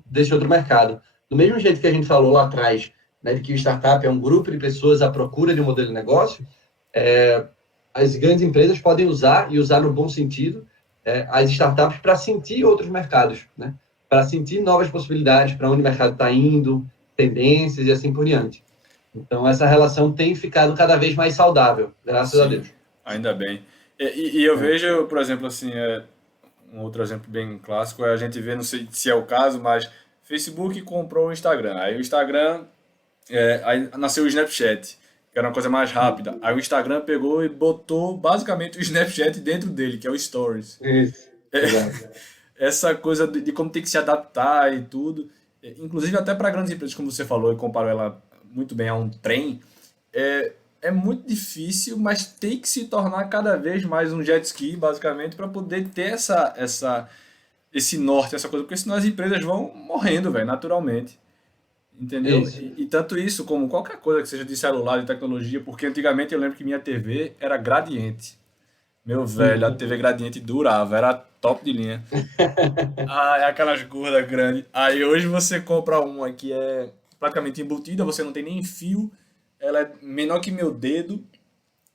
desse outro mercado. Do mesmo jeito que a gente falou lá atrás, né, de que o startup é um grupo de pessoas à procura de um modelo de negócio, as grandes empresas podem usar, e usar no bom sentido, as startups para sentir outros mercados, né? Para sentir novas possibilidades, para onde o mercado está indo, tendências e assim por diante. Então, essa relação tem ficado cada vez mais saudável, graças a Deus. Ainda bem. E eu vejo, por exemplo, assim, um outro exemplo bem clássico é a gente vê, não sei se é o caso, mas Facebook comprou o Instagram. Aí o Instagram, aí nasceu o Snapchat, que era uma coisa mais rápida. Aí o Instagram pegou e botou basicamente o Snapchat dentro dele, que é o Stories. Isso. Essa coisa de como tem que se adaptar e tudo. Inclusive até para grandes empresas, como você falou, e comparou ela muito bem a um trem, é muito difícil, mas tem que se tornar cada vez mais um jet ski, basicamente, para poder ter esse norte, essa coisa, porque senão as empresas vão morrendo, velho, naturalmente. Entendeu? E tanto isso como qualquer coisa que seja de celular, de tecnologia, porque antigamente eu lembro que minha TV era gradiente. Meu velho, a TV gradiente durava, era top de linha. Aquelas gordas grandes. Aí hoje você compra uma que é praticamente embutida, você não tem nem fio, ela é menor que meu dedo.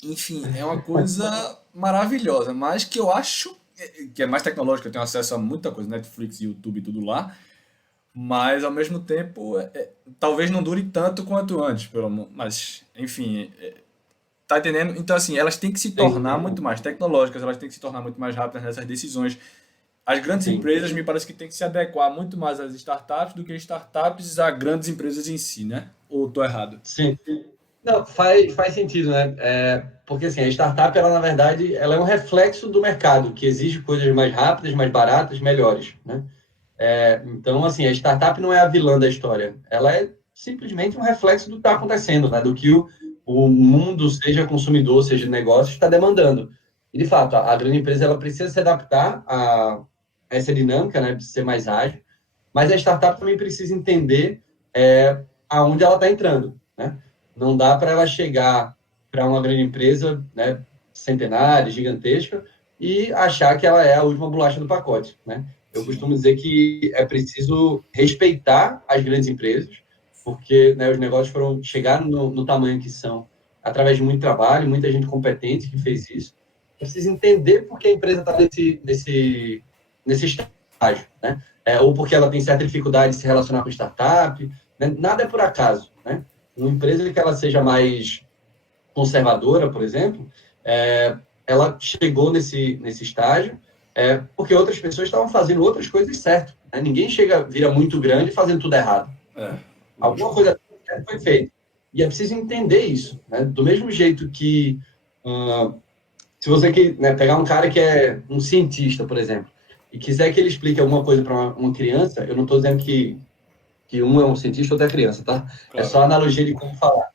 Enfim, é uma coisa maravilhosa, mas que eu acho que é mais tecnológica, eu tenho acesso a muita coisa, Netflix, YouTube, tudo lá, mas ao mesmo tempo talvez não dure tanto quanto antes, mas enfim, tá entendendo? Então assim, elas têm que se tornar muito mais tecnológicas, elas têm que se tornar muito mais rápidas nessas decisões. As grandes empresas me parece que têm que se adequar muito mais às startups do que startups a grandes empresas em si, né? Ou estou errado? Sim. Não, faz sentido, né? Porque assim, a startup, ela na verdade, ela é um reflexo do mercado, que exige coisas mais rápidas, mais baratas, melhores, né? Então, assim, a startup não é a vilã da história. Ela é simplesmente um reflexo do que está acontecendo, né? Do que o mundo, seja consumidor, seja negócio, está demandando. E, de fato, a grande empresa ela precisa se adaptar a essa dinâmica, né? Precisa ser mais ágil, mas a startup também precisa entender aonde ela está entrando, né? Não dá para ela chegar para uma grande empresa, né, centenária, gigantesca, e achar que ela é a última bolacha do pacote, né? eu costumo dizer que é preciso respeitar as grandes empresas, porque, né, os negócios chegaram no tamanho que são através de muito trabalho, muita gente competente que fez isso. É preciso entender por que a empresa está nesse estágio, né? Ou porque ela tem certa dificuldade de se relacionar com startup, né? Nada é por acaso, né? Uma empresa que ela seja mais conservadora, por exemplo, ela chegou nesse estágio porque outras pessoas estavam fazendo outras coisas certo, né? Ninguém vira muito grande fazendo tudo errado. Alguma coisa foi feita. E é preciso entender isso, né? Do mesmo jeito que se você pegar um cara que é um cientista, por exemplo, e quiser que ele explique alguma coisa para uma criança, eu não estou dizendo que um é um cientista e outro é criança, tá? Claro. É só analogia de como falar.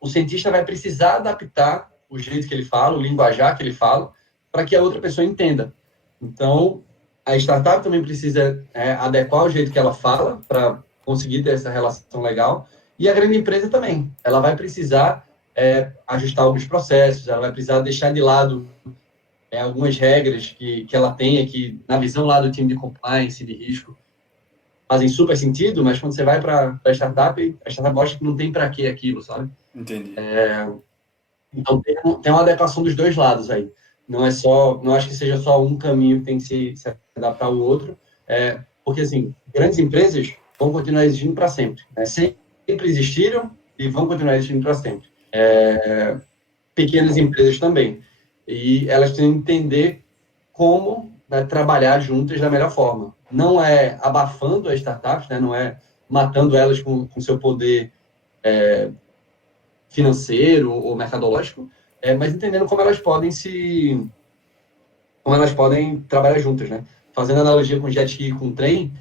O cientista vai precisar adaptar o jeito que ele fala, o linguajar que ele fala, para que a outra pessoa entenda. Então, a startup também precisa adequar o jeito que ela fala para conseguir ter essa relação legal. E a grande empresa também. Ela vai precisar ajustar alguns processos, ela vai precisar deixar de lado algumas regras que ela tenha, que na visão lá do time de compliance, de risco, fazem super sentido, mas quando você vai para a startup mostra que não tem para que aquilo, sabe? Entendi. Então, tem uma adequação dos dois lados aí. Não acho que seja só um caminho que tem que se adaptar ao outro, porque, assim, grandes empresas vão continuar existindo para sempre. Sempre existiram e vão continuar existindo para sempre. Pequenas empresas também. E elas têm que entender como trabalhar juntas da melhor forma. Não é abafando as startups, né? Não é matando elas com seu poder financeiro ou mercadológico, mas entendendo como elas podem trabalhar juntas, né? Fazendo analogia com jet ski e com trem,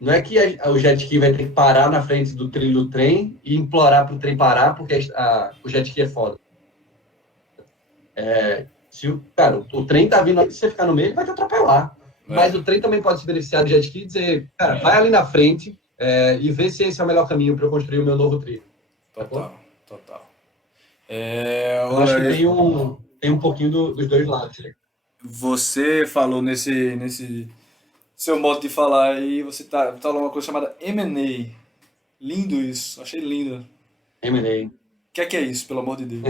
não é que o jet ski vai ter que parar na frente do trilho do trem e implorar para o trem parar porque o jet ski é foda. O trem tá vindo, se você ficar no meio, ele vai te atropelar. Mas o trem também pode se beneficiar do jet ski e dizer, cara, vai ali na frente e vê se esse é o melhor caminho para eu construir o meu novo trilho. Total. Eu acho que tem um pouquinho dos dois lados. Né? Você falou nesse seu modo de falar aí, você falou uma coisa chamada M&A. Lindo isso, achei lindo. M&A. O que é isso, pelo amor de Deus?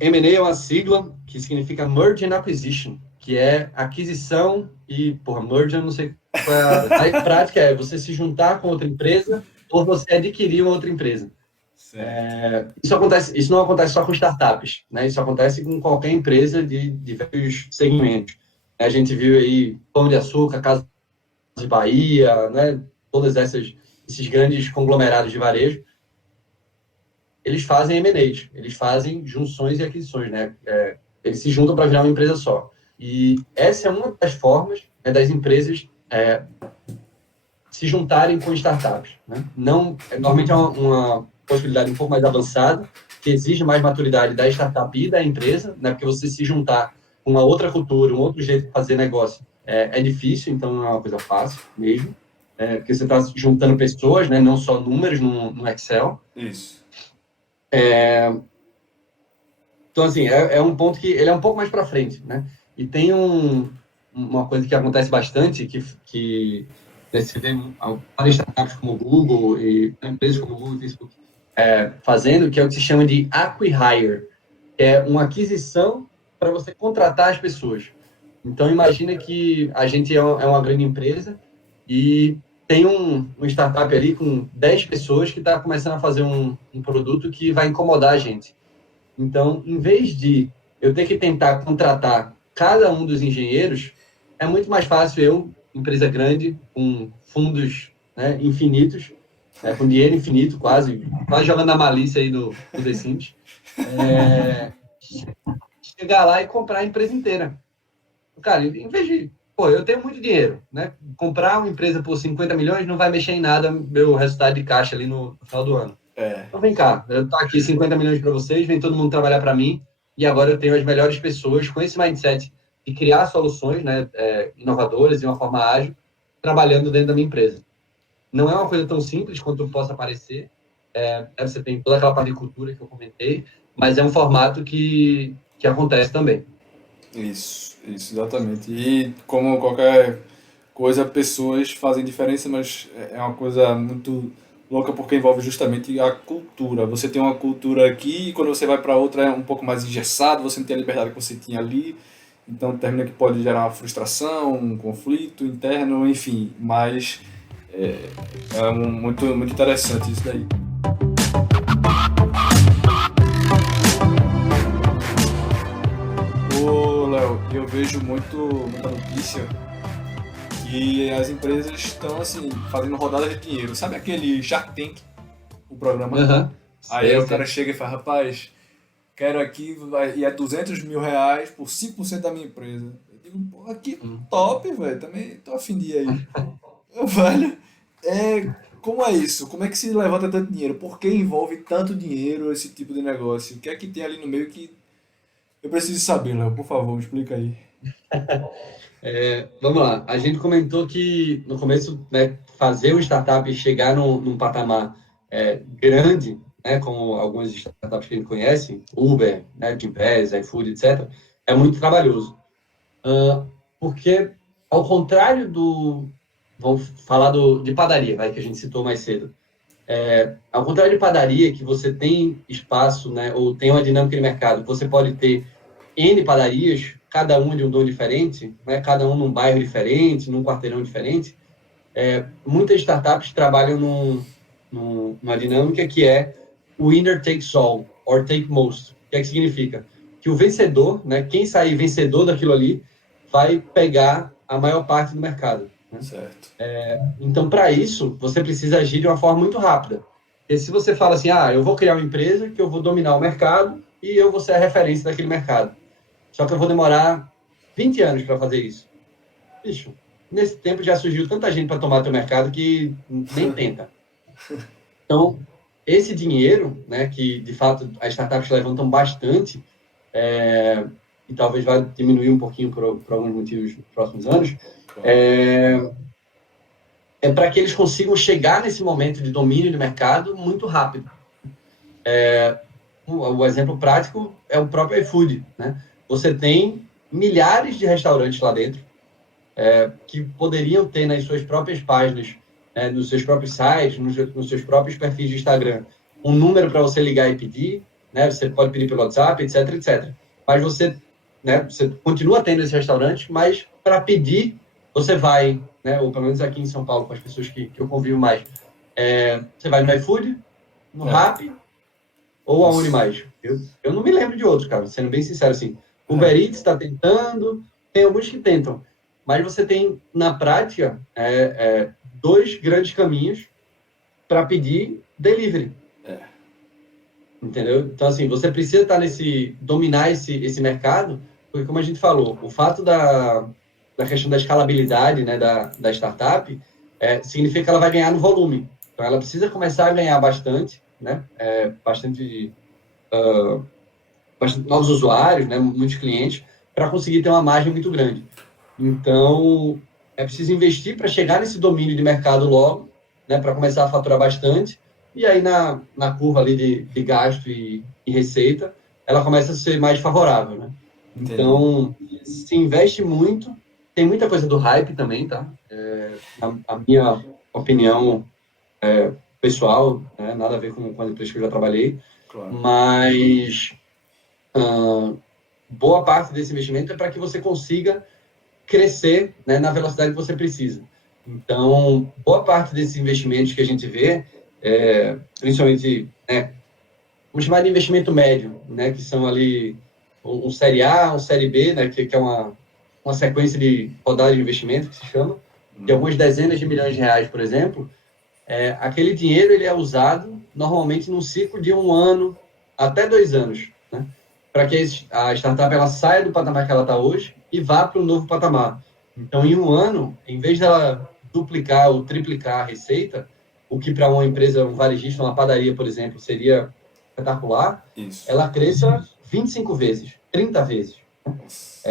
M&A é uma sigla que significa Merge and Acquisition, que é aquisição e, merge eu não sei qual é a prática, você se juntar com outra empresa ou você adquirir uma outra empresa. Isso não acontece só com startups, né? Isso acontece com qualquer empresa de diversos segmentos. A gente viu aí Pão de Açúcar, Casa de Bahia, né? Todos esses grandes conglomerados de varejo, eles fazem M&As, eles fazem junções e aquisições, né? Eles se juntam para virar uma empresa só. E essa é uma das formas das empresas se juntarem com startups. Né? Normalmente é uma possibilidade um pouco mais avançada, que exige mais maturidade da startup e da empresa, né? Porque você se juntar com uma outra cultura, um outro jeito de fazer negócio é difícil, então não é uma coisa fácil mesmo, porque você está juntando pessoas, né? Não só números no Excel. Isso. Então, assim, é um ponto que ele é um pouco mais para frente, né? E tem uma coisa que acontece bastante, que você vê várias startups como o Google e empresas como o Google e Facebook fazendo, que é o que se chama de acqui-hire, que é uma aquisição para você contratar as pessoas. Então, imagina que a gente é uma grande empresa e tem um startup ali com 10 pessoas que está começando a fazer um produto que vai incomodar a gente. Então, em vez de eu ter que tentar contratar cada um dos engenheiros, é muito mais fácil eu, empresa grande, com fundos infinitos, com dinheiro infinito, quase jogando a malícia aí do The Sims, chegar lá e comprar a empresa inteira. Cara, em vez de... eu tenho muito dinheiro, né? Comprar uma empresa por 50 milhões não vai mexer em nada meu resultado de caixa ali no final do ano. Então vem cá, eu tô aqui 50 milhões para vocês, vem todo mundo trabalhar para mim e agora eu tenho as melhores pessoas com esse mindset de criar soluções inovadoras de uma forma ágil, trabalhando dentro da minha empresa. Não é uma coisa tão simples quanto possa parecer, você tem toda aquela parte de cultura que eu comentei, mas é um formato que acontece também. Isso, exatamente. E como qualquer coisa, pessoas fazem diferença, mas é uma coisa muito louca porque envolve justamente a cultura. Você tem uma cultura aqui e quando você vai para outra é um pouco mais engessado, você não tem a liberdade que você tinha ali. Então termina que pode gerar uma frustração, um conflito interno, enfim. Mas é, muito interessante isso daí. Ô, Léo, eu vejo muita notícia que as empresas estão assim, fazendo rodadas de dinheiro. Sabe aquele Shark Tank, o programa? Aham. Aí Sei, o cara sei. chega e fala, rapaz, quero aqui, e é R$ 200 mil por 5% da minha empresa. Eu digo, porra, que Hum. top, velho, também tô afim de ir aí. Velho, como é isso? Como é que se levanta tanto dinheiro? Por que envolve tanto dinheiro esse tipo de negócio? O que é que tem ali no meio que eu preciso saber, Léo? Por favor, me explica aí. Vamos lá. A gente comentou que no começo, né, fazer uma startup chegar num patamar grande, né, como algumas startups que a gente conhece, Uber, né, Gympass, iFood, etc., é muito trabalhoso. Porque, ao contrário vamos falar de padaria, vai, que a gente citou mais cedo. Ao contrário de padaria, que você tem espaço, né, ou tem uma dinâmica de mercado, você pode ter N padarias, cada uma de um dono diferente, né, cada um num bairro diferente, num quarteirão diferente. Muitas startups trabalham numa dinâmica que é winner takes all, or take most. O que é que significa? Que o vencedor, né, quem sair vencedor daquilo ali, vai pegar a maior parte do mercado. Né? Certo. Então, para isso, você precisa agir de uma forma muito rápida. Porque se você fala assim, eu vou criar uma empresa que eu vou dominar o mercado e eu vou ser a referência daquele mercado. Só que eu vou demorar 20 anos para fazer isso. Bicho, nesse tempo já surgiu tanta gente para tomar teu mercado que nem tenta. Então, esse dinheiro, né, que de fato as startups levantam bastante, e talvez vá diminuir um pouquinho por alguns motivos nos próximos anos, Claro. é para que eles consigam chegar nesse momento de domínio de mercado muito rápido. O exemplo prático é o próprio iFood, né? Você tem milhares de restaurantes lá dentro que poderiam ter nas suas próprias páginas, nos seus próprios sites, nos seus próprios perfis de Instagram, um número para você ligar e pedir, né? Você pode pedir pelo WhatsApp, etc, etc. Mas você continua tendo esse restaurante, mas para pedir, você vai, né? Ou pelo menos aqui em São Paulo, com as pessoas que eu convivo mais, você vai no iFood, no É. Rappi, ou aonde Nossa. mais? Eu não me lembro de outros, cara, sendo bem sincero, assim. Uber Eats está tentando, tem alguns que tentam, mas você tem, na prática, dois grandes caminhos para pedir delivery, É. entendeu? Então, assim, você precisa estar dominar esse mercado, porque, como a gente falou, o fato da questão da escalabilidade, né, da startup, significa que ela vai ganhar no volume. Então, ela precisa começar a ganhar bastante, né, bastante novos usuários, né, muitos clientes, para conseguir ter uma margem muito grande. Então, é preciso investir para chegar nesse domínio de mercado logo, né, para começar a faturar bastante, e aí na curva ali de gasto e receita, ela começa a ser mais favorável, né? Entendi. Então, se investe muito, tem muita coisa do hype também, tá? A minha opinião pessoal, né, nada a ver com as empresas que eu já trabalhei, Claro. mas boa parte desse investimento é para que você consiga crescer, né, na velocidade que você precisa. Então, boa parte desses investimentos que a gente vê, principalmente, vamos chamar de investimento médio, né, que são ali um série A, um série B, né, que é uma sequência de rodada de investimento, que se chama, de algumas dezenas de milhões de reais, por exemplo. Aquele dinheiro ele é usado normalmente num ciclo de 1 ano até 2 anos, né? Para que a startup ela saia do patamar que ela está hoje e vá para um novo patamar. Então, em 1 ano, em vez dela duplicar ou triplicar a receita, o que para uma empresa, um varejista, uma padaria, por exemplo, seria espetacular, Isso. ela cresça 25 vezes, 30 vezes. Nossa.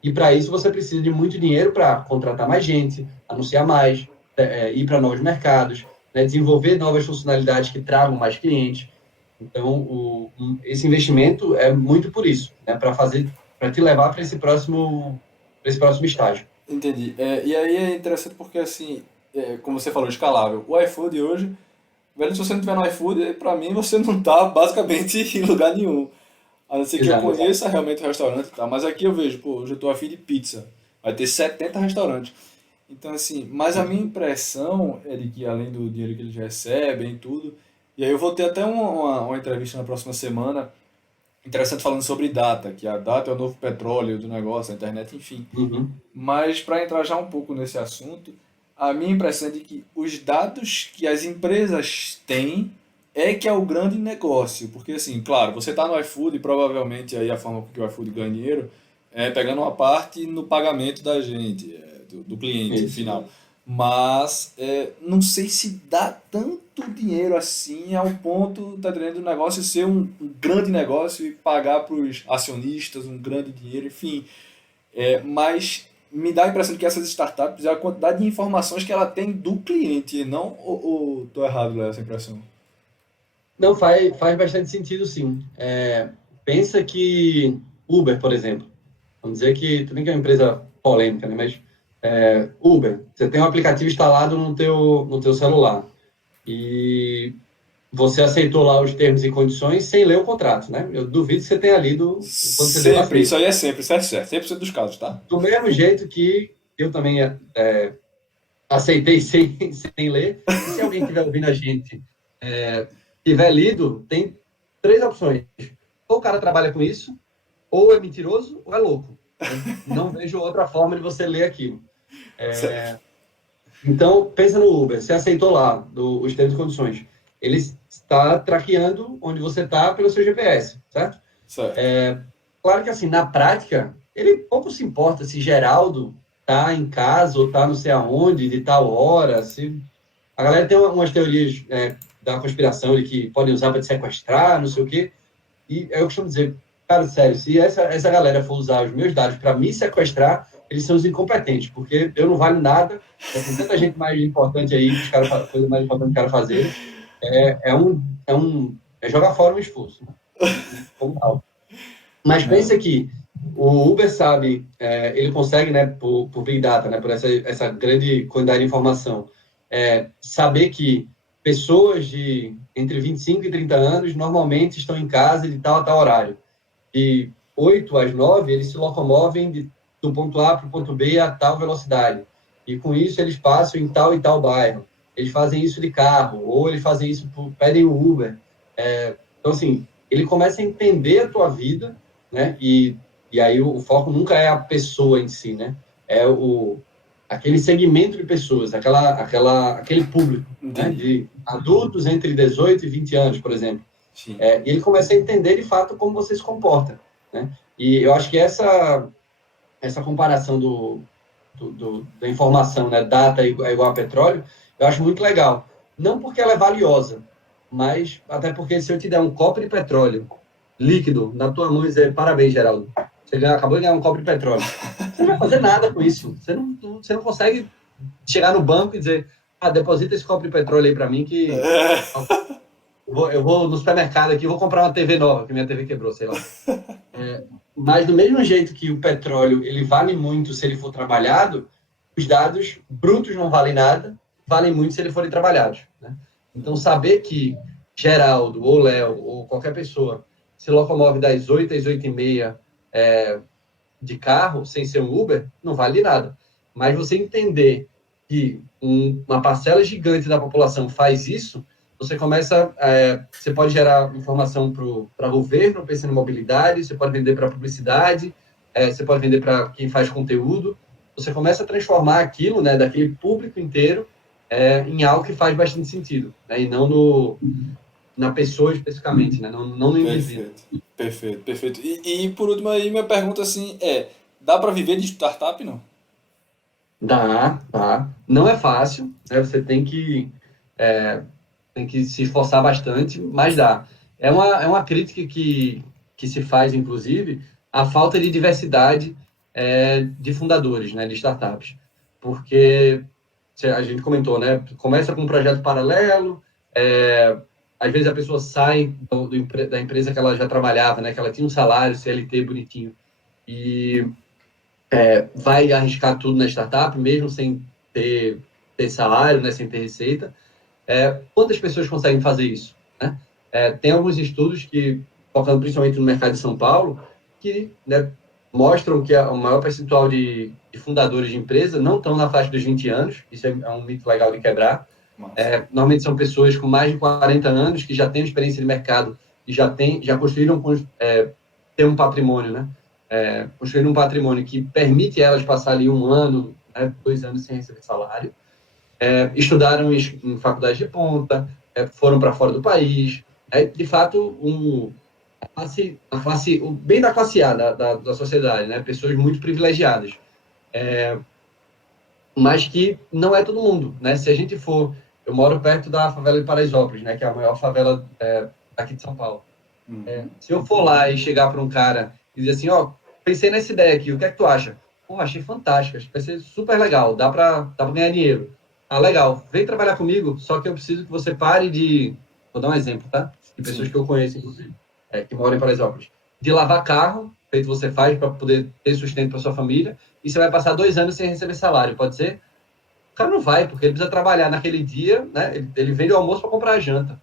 E para isso você precisa de muito dinheiro para contratar mais gente, anunciar mais, ir para novos mercados, né, desenvolver novas funcionalidades que tragam mais clientes. Então, esse investimento é muito por isso, né, para te levar para esse próximo estágio. Entendi. E aí é interessante porque, assim, como você falou, escalável. O iFood hoje, velho, se você não tiver no iFood, pra mim você não tá basicamente em lugar nenhum. A não ser que eu Exato. conheça realmente o restaurante, tá? Mas aqui eu vejo, pô, hoje eu tô afim de pizza. Vai ter 70 restaurantes. Então, assim, mas a minha impressão é de que além do dinheiro que eles recebem e tudo, e aí eu vou ter até uma entrevista na próxima semana, interessante falando sobre data, que a data é o novo petróleo do negócio, a internet, enfim. Uhum. Mas para entrar já um pouco nesse assunto, a minha impressão é de que os dados que as empresas têm é que é o grande negócio. Porque assim, claro, você está no iFood e provavelmente aí a forma que o iFood ganha dinheiro é pegando uma parte no pagamento da gente, do cliente Isso. final. Mas não sei se dá tanto dinheiro assim ao ponto, tá entendendo, do negócio ser um grande negócio e pagar para os acionistas um grande dinheiro, enfim. Mas me dá a impressão de que essas startups é a quantidade de informações que ela tem do cliente, não ou tô errado, Léo, essa impressão? Não, faz bastante sentido, sim. Pensa que Uber, por exemplo, vamos dizer que, tudo bem que é uma empresa polêmica, né? Mas Uber, você tem um aplicativo instalado no teu celular e você aceitou lá os termos e condições sem ler o contrato, né? Eu duvido que você tenha lido quando você deu Sempre, isso aceito. aí é sempre, isso é certo, 100% dos casos, tá? Do mesmo jeito que eu também aceitei sem ler, e se alguém estiver ouvindo a gente tiver lido, tem três opções. Ou o cara trabalha com isso, ou é mentiroso, ou é louco. Eu não vejo outra forma de você ler aquilo. Certo. Então, pensa no Uber. Você aceitou lá os termos e condições. Ele está traqueando onde você está pelo seu GPS, certo? Certo. Claro que, assim, na prática, ele pouco se importa se Geraldo tá em casa ou tá não sei aonde, de tal hora. A galera tem umas teorias da conspiração de que podem usar para te sequestrar, não sei o quê. E eu costumo dizer, cara, sério, se essa galera for usar os meus dados para me sequestrar, eles são os incompetentes, porque eu não valho nada, tem tanta gente mais importante aí, que os caras, coisa mais importante que os caras fazerem, é jogar fora um esforço, né? Como tal. Mas Não. pensa que o Uber sabe, ele consegue, né, por Big Data, né, por essa grande quantidade de informação, saber que pessoas de entre 25 e 30 anos normalmente estão em casa de tal a tal horário. De 8 às 9, eles se locomovem do ponto A para o ponto B a tal velocidade. E com isso eles passam em tal e tal bairro. Eles fazem isso de carro, ou eles fazem isso, pedem o Uber. Então, assim, ele começa a entender a tua vida, né? E aí o foco nunca é a pessoa em si, né? É aquele segmento de pessoas, aquele público, né? Entendi. De adultos entre 18 e 20 anos, por exemplo. Sim. E ele começa a entender, de fato, como você se comporta, né? E eu acho que essa comparação da informação, né? Data é igual a petróleo, eu acho muito legal. Não porque ela é valiosa, mas até porque se eu te der um copo de petróleo líquido na tua mão e dizer parabéns, Geraldo, acabou de ganhar um copo de petróleo. Você não vai fazer nada com isso. Você não consegue chegar no banco e dizer, deposita esse copo de petróleo aí para mim que eu vou no supermercado aqui, vou comprar uma TV nova, que minha TV quebrou, sei lá. Mas do mesmo jeito que o petróleo ele vale muito se ele for trabalhado, os dados brutos não valem nada, valem muito se eles forem trabalhados, né? Então, saber que Geraldo, ou Léo, ou qualquer pessoa se locomove das 8 às 8h30 de carro, sem ser um Uber, não vale nada. Mas você entender que uma parcela gigante da população faz isso, você começa, você pode gerar informação para governo, pensando em mobilidade, você pode vender para publicidade, você pode vender para quem faz conteúdo, você começa a transformar aquilo, né, daquele público inteiro, em algo que faz bastante sentido, né, e não na pessoa especificamente, né, não no indivíduo. Perfeito. Perfeito, perfeito. E por último aí, minha pergunta assim dá para viver de startup, não? Dá, tá. Não é fácil, né, você tem que se esforçar bastante, mas dá. É uma crítica que se faz, inclusive, a falta de diversidade de fundadores, né, de startups. Porque a gente comentou, né, começa com um projeto paralelo, às vezes a pessoa sai da empresa que ela já trabalhava, né, que ela tinha um salário CLT bonitinho, e vai arriscar tudo na startup, mesmo sem ter salário, né, sem ter receita. Quantas pessoas conseguem fazer isso, né? Tem alguns estudos que, focando principalmente no mercado de São Paulo, que, né, mostram que o maior percentual de fundadores de empresa não estão na faixa dos 20 anos. Isso é um mito legal de quebrar. Normalmente são pessoas com mais de 40 anos que já têm experiência de mercado e já construíram ter um patrimônio, né? Construíram um patrimônio que permite elas passar ali 1 ano, né, 2 anos sem receber salário. Estudaram em faculdade de ponta, foram para fora do país. De fato, bem da classe A da sociedade, né? Pessoas muito privilegiadas. Mas que não é todo mundo, né? Se a gente for... Eu moro perto da favela de Paraisópolis, né? Que é a maior favela aqui de São Paulo. Se eu for lá e chegar para um cara e dizer assim, pensei nessa ideia aqui, o que é que tu acha? Pô, achei fantástico, vai ser super legal, dá para ganhar dinheiro. Legal, vem trabalhar comigo, só que eu preciso que você pare de... Vou dar um exemplo, tá? De pessoas que eu conheço, inclusive, que moram em Paraisópolis. De lavar carro, feito você faz para poder ter sustento para sua família, e você vai passar 2 anos sem receber salário, pode ser? O cara não vai, porque ele precisa trabalhar naquele dia, né? Ele vende o almoço para comprar a janta.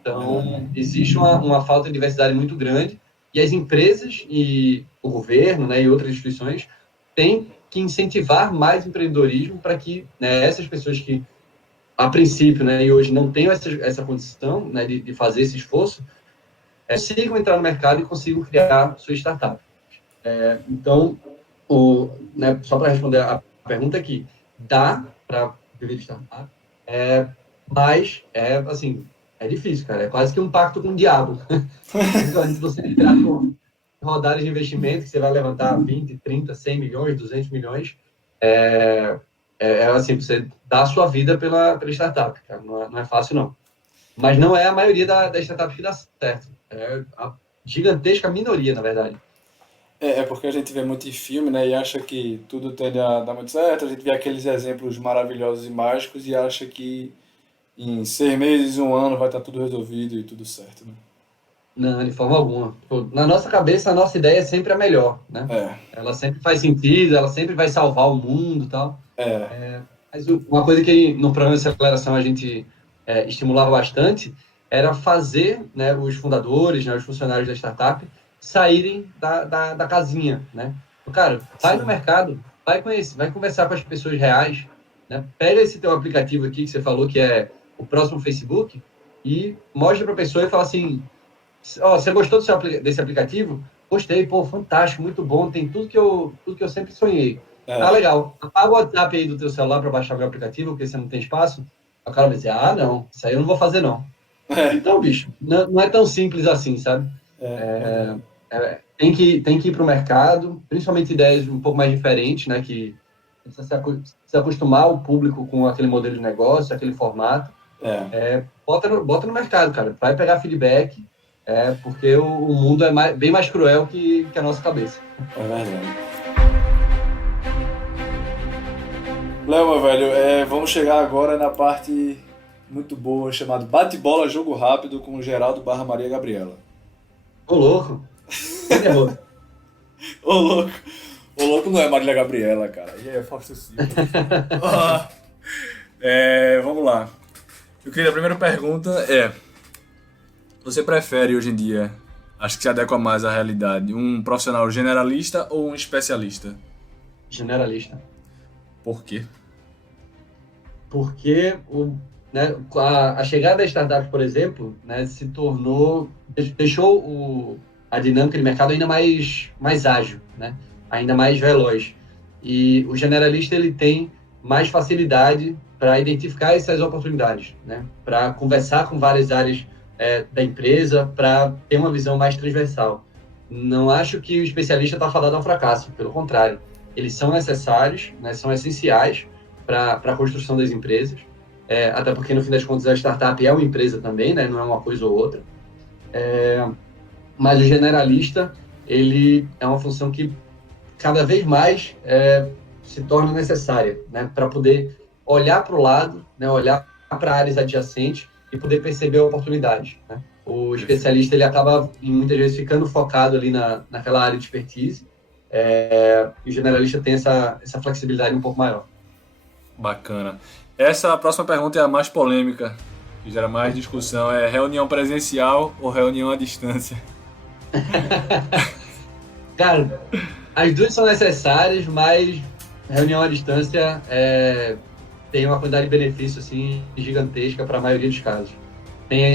Então, existe uma falta de diversidade muito grande, e as empresas e o governo, né, e outras instituições têm que incentivar mais empreendedorismo para que, né, essas pessoas que, a princípio, né, e hoje não têm essa condição, né, de fazer esse esforço, consigam entrar no mercado e consigam criar sua startup. Então, né, só para responder a pergunta aqui, dá para viver de startup, mas assim, é difícil, cara. É quase que um pacto com o diabo. Principalmente se você entrar com rodadas de investimento, que você vai levantar 20, 30, 100 milhões, 200 milhões, assim, você dá a sua vida pela startup, cara. Não é fácil, não. Mas não é a maioria das startups que dá certo. É a gigantesca minoria, na verdade. Porque a gente vê muito em filme, né, e acha que tudo tende a dar muito certo, a gente vê aqueles exemplos maravilhosos e mágicos e acha que em 6 meses, 1 ano vai estar tudo resolvido e tudo certo, né? Não, de forma alguma. Na nossa cabeça, a nossa ideia é sempre a melhor, né? Ela sempre faz sentido, ela sempre vai salvar o mundo e tal. Mas uma coisa que no programa de aceleração a gente estimulava bastante era fazer, né, os fundadores, né, os funcionários da startup saírem da casinha, né? Cara, vai no mercado, vai conhecer, vai conversar com as pessoas reais, né? Pega esse teu aplicativo aqui que você falou que é o próximo Facebook e mostra para a pessoa e fala assim, você gostou desse aplicativo? Gostei, pô, fantástico, muito bom, tem tudo que eu sempre sonhei. Legal. Apaga o WhatsApp aí do teu celular para baixar meu aplicativo, porque você não tem espaço. O cara vai dizer, não, isso aí eu não vou fazer, não. Então, bicho, não é tão simples assim, sabe? Tem que ir para o mercado, principalmente ideias um pouco mais diferentes, né? Que precisa se acostumar o público com aquele modelo de negócio, aquele formato. Bota no mercado, cara. Vai pegar feedback, porque o mundo é bem mais cruel que a nossa cabeça. É verdade. Léo, meu velho, vamos chegar agora na parte muito boa, chamada Bate-Bola Jogo Rápido com o Geraldo / Maria Gabriela. Ô, louco! Ô, louco! O louco não é Marília Gabriela, cara. E é Fausto Silva. Vamos lá. Eu queria, a primeira pergunta você prefere hoje em dia, acho que se adequa mais à realidade, um profissional generalista ou um especialista? Generalista. Por quê? Porque a chegada da startup, por exemplo, né, se tornou... Deixou a dinâmica de mercado ainda mais ágil, né? Ainda mais veloz. E o generalista ele tem mais facilidade para identificar essas oportunidades, né? Para conversar com várias áreas da empresa, para ter uma visão mais transversal. Não acho que o especialista está fadado ao fracasso, pelo contrário. Eles são necessários, né? São essenciais para a construção das empresas, até porque, no fim das contas, a startup é uma empresa também, né? Não é uma coisa ou outra. Mas o generalista, ele é uma função que cada vez mais se torna necessária, né, para poder olhar para o lado, né, olhar para áreas adjacentes e poder perceber oportunidades, né? O especialista ele acaba muitas vezes ficando focado ali naquela área de expertise E o generalista tem essa flexibilidade um pouco maior. Bacana. Essa próxima pergunta é a mais polêmica, que gera mais discussão. É reunião presencial ou reunião à distância? Cara, as duas são necessárias, mas reunião à distância tem uma quantidade de benefícios assim, gigantesca para a maioria dos casos.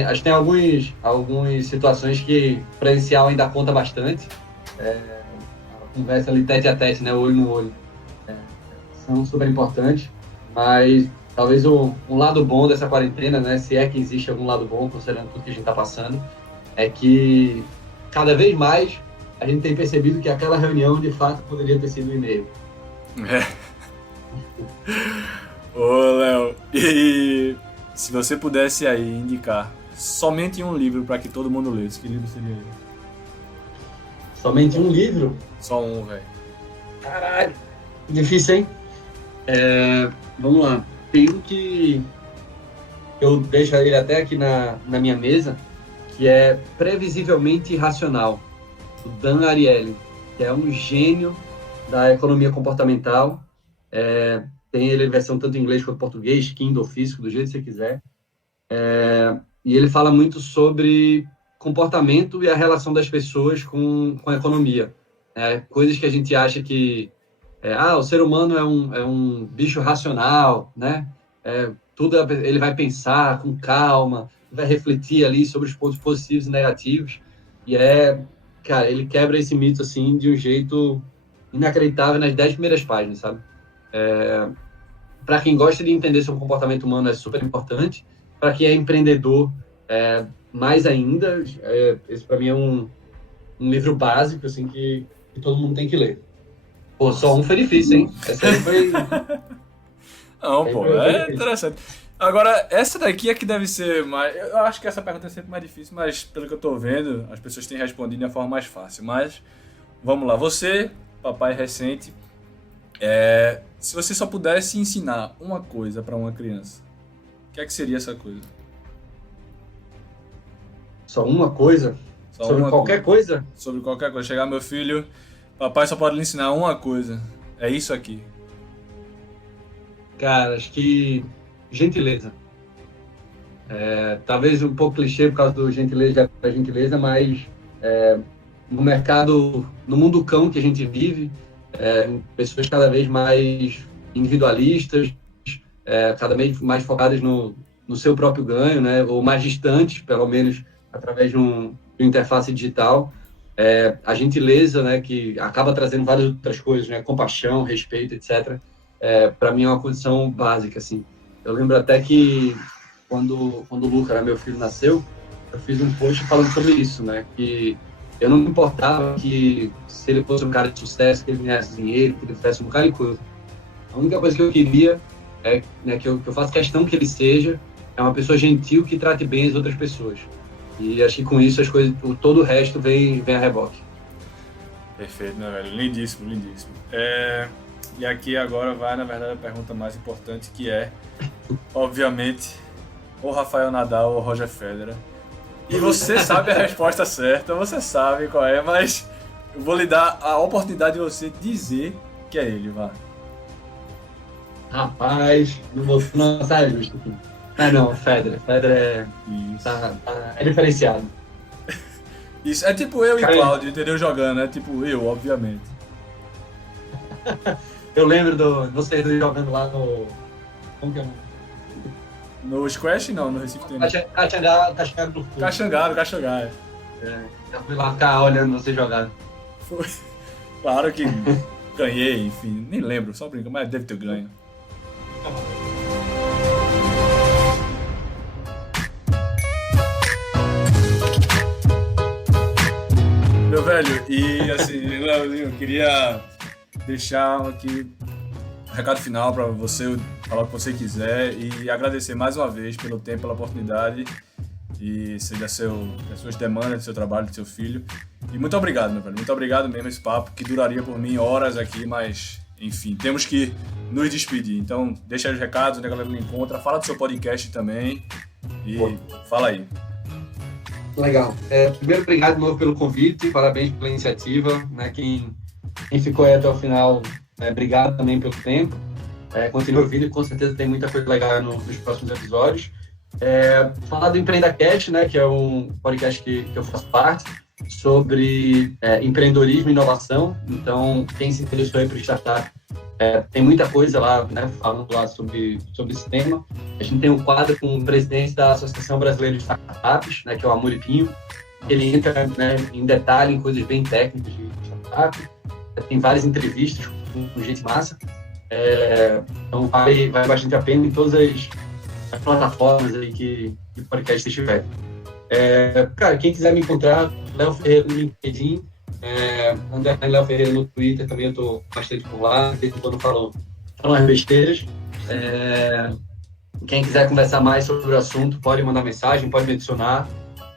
Acho que tem algumas situações que presencial ainda conta bastante. A conversa ali tete a tete, né, olho no olho, são super importantes, mas talvez um lado bom dessa quarentena, né, se é que existe algum lado bom, considerando tudo que a gente está passando, é que cada vez mais a gente tem percebido que aquela reunião, de fato, poderia ter sido um e-mail. Ô, Léo, e se você pudesse aí indicar somente um livro para que todo mundo lesse, que livro seria ele? Somente um livro? Só um, velho. Caralho, difícil, hein? Vamos lá. Tem um que eu deixo ele até aqui na minha mesa, que é Previsivelmente Irracional, do Dan Ariely, que é um gênio da economia comportamental. Tem ele em versão tanto em inglês quanto em português, Kindle, físico, do jeito que você quiser. E ele fala muito sobre comportamento e a relação das pessoas com a economia. Coisas que a gente acha que o ser humano é um bicho racional, né? Tudo ele vai pensar com calma, vai refletir ali sobre os pontos positivos e negativos. E cara, ele quebra esse mito assim de um jeito inacreditável nas 10 primeiras páginas, sabe? Para quem gosta de entender sobre o comportamento humano é super importante. Para quem é empreendedor, mais ainda. Esse para mim é um livro básico assim que todo mundo tem que ler. Pô, só um foi difícil, hein? Essa aí foi... Não, pô, é interessante. Agora, essa daqui é que deve ser mais... Eu acho que essa pergunta é sempre mais difícil, mas pelo que eu tô vendo, as pessoas têm respondido de uma forma mais fácil. Mas, vamos lá. Você, papai recente, se você só pudesse ensinar uma coisa para uma criança, o que é que seria essa coisa? Só uma coisa? Sobre qualquer coisa? Sobre qualquer coisa. Chegar meu filho, papai só pode lhe ensinar uma coisa. É isso aqui. Cara, acho que gentileza. Talvez um pouco clichê por causa do gentileza, mas no mercado, no mundo cão que a gente vive, pessoas cada vez mais individualistas, cada vez mais focadas no seu próprio ganho, né? Ou mais distantes, pelo menos através de uma interface digital. A gentileza, né, que acaba trazendo várias outras coisas, né? Compaixão, respeito, etc. Para mim é uma condição básica, assim. Eu lembro até que quando o Luca, meu filho, nasceu, eu fiz um post falando sobre isso, né? Que eu não me importava que se ele fosse um cara de sucesso, que ele ganhasse dinheiro, que ele fizesse um bocado de coisa. A única coisa que eu queria que eu faço questão que ele seja uma pessoa gentil que trate bem as outras pessoas. E acho que com isso as coisas, todo o resto vem a reboque. Perfeito, né, velho? Lindíssimo, lindíssimo. E aqui agora vai, na verdade, a pergunta mais importante, que é, obviamente, ou Rafael Nadal ou Roger Federer. E você sabe a resposta certa, você sabe qual é, mas eu vou lhe dar a oportunidade de você dizer que é ele, vá. Rapaz, não sai justo aqui. Não, Federer é diferenciado. Isso, é tipo eu e Cláudio, entendeu? Jogando, é tipo eu, obviamente. Eu lembro de vocês jogando lá no... Como que é? No Squash, não, no Recife tem. Caxangá do Sul. Caxangá. Eu fui lá ficar olhando vocês jogarem. Foi. Claro que ganhei, enfim, nem lembro, só brinco, mas deve ter ganho. Meu velho, e assim, Leozinho, eu queria deixar aqui um recado final para você falar o que você quiser e agradecer mais uma vez pelo tempo, pela oportunidade e seja das suas demandas, do seu trabalho, do seu filho. E muito obrigado, meu velho, muito obrigado mesmo esse papo, que duraria por mim horas aqui, mas enfim, temos que nos despedir. Então, deixa aí os recados, onde a galera me encontra, fala do seu podcast também e fala aí. Legal. Primeiro, obrigado de novo pelo convite, parabéns pela iniciativa, né? Quem Quem ficou aí até o final, obrigado também pelo tempo. Continue ouvindo e com certeza tem muita coisa legal nos próximos episódios. Falar do EmpreendaCast, né, que é um podcast que eu faço parte, sobre empreendedorismo e inovação. Então, quem se interessou aí por startup, tem muita coisa lá, né, falando lá sobre esse tema. A gente tem um quadro com o presidente da Associação Brasileira de Startups, né, que é o Amoripinho. Ele entra, né, em detalhe em coisas bem técnicas de startup. Tem várias entrevistas com gente massa. Então, vale bastante a pena em todas as plataformas aí que o podcast estiver. Cara, quem quiser me encontrar, Léo Ferreira no LinkedIn, underline Léo Ferreira no Twitter, também eu estou bastante por lá, quando falo umas besteiras. Quem quiser conversar mais sobre o assunto, pode mandar mensagem, pode me adicionar.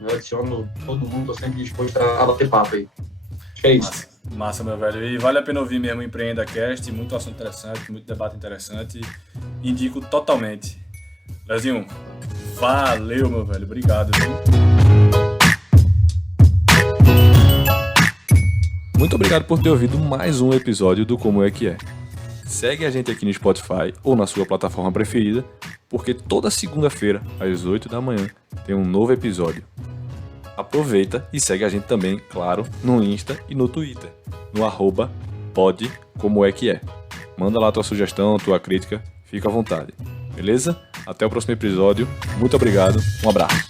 Eu adiciono todo mundo, estou sempre disposto a bater papo aí. Acho que é isso. Massa, meu velho. E vale a pena ouvir mesmo o EmpreendaCast, muito assunto interessante, muito debate interessante. Indico totalmente. Leozinho, valeu, meu velho. Obrigado, viu? Muito obrigado por ter ouvido mais um episódio do Como é que é. Segue a gente aqui no Spotify ou na sua plataforma preferida, porque toda segunda-feira, às 8 da manhã, tem um novo episódio. Aproveita e segue a gente também, claro, no Insta e no Twitter, no @podcomoeque. Manda lá tua sugestão, tua crítica, fica à vontade. Beleza? Até o próximo episódio. Muito obrigado. Um abraço.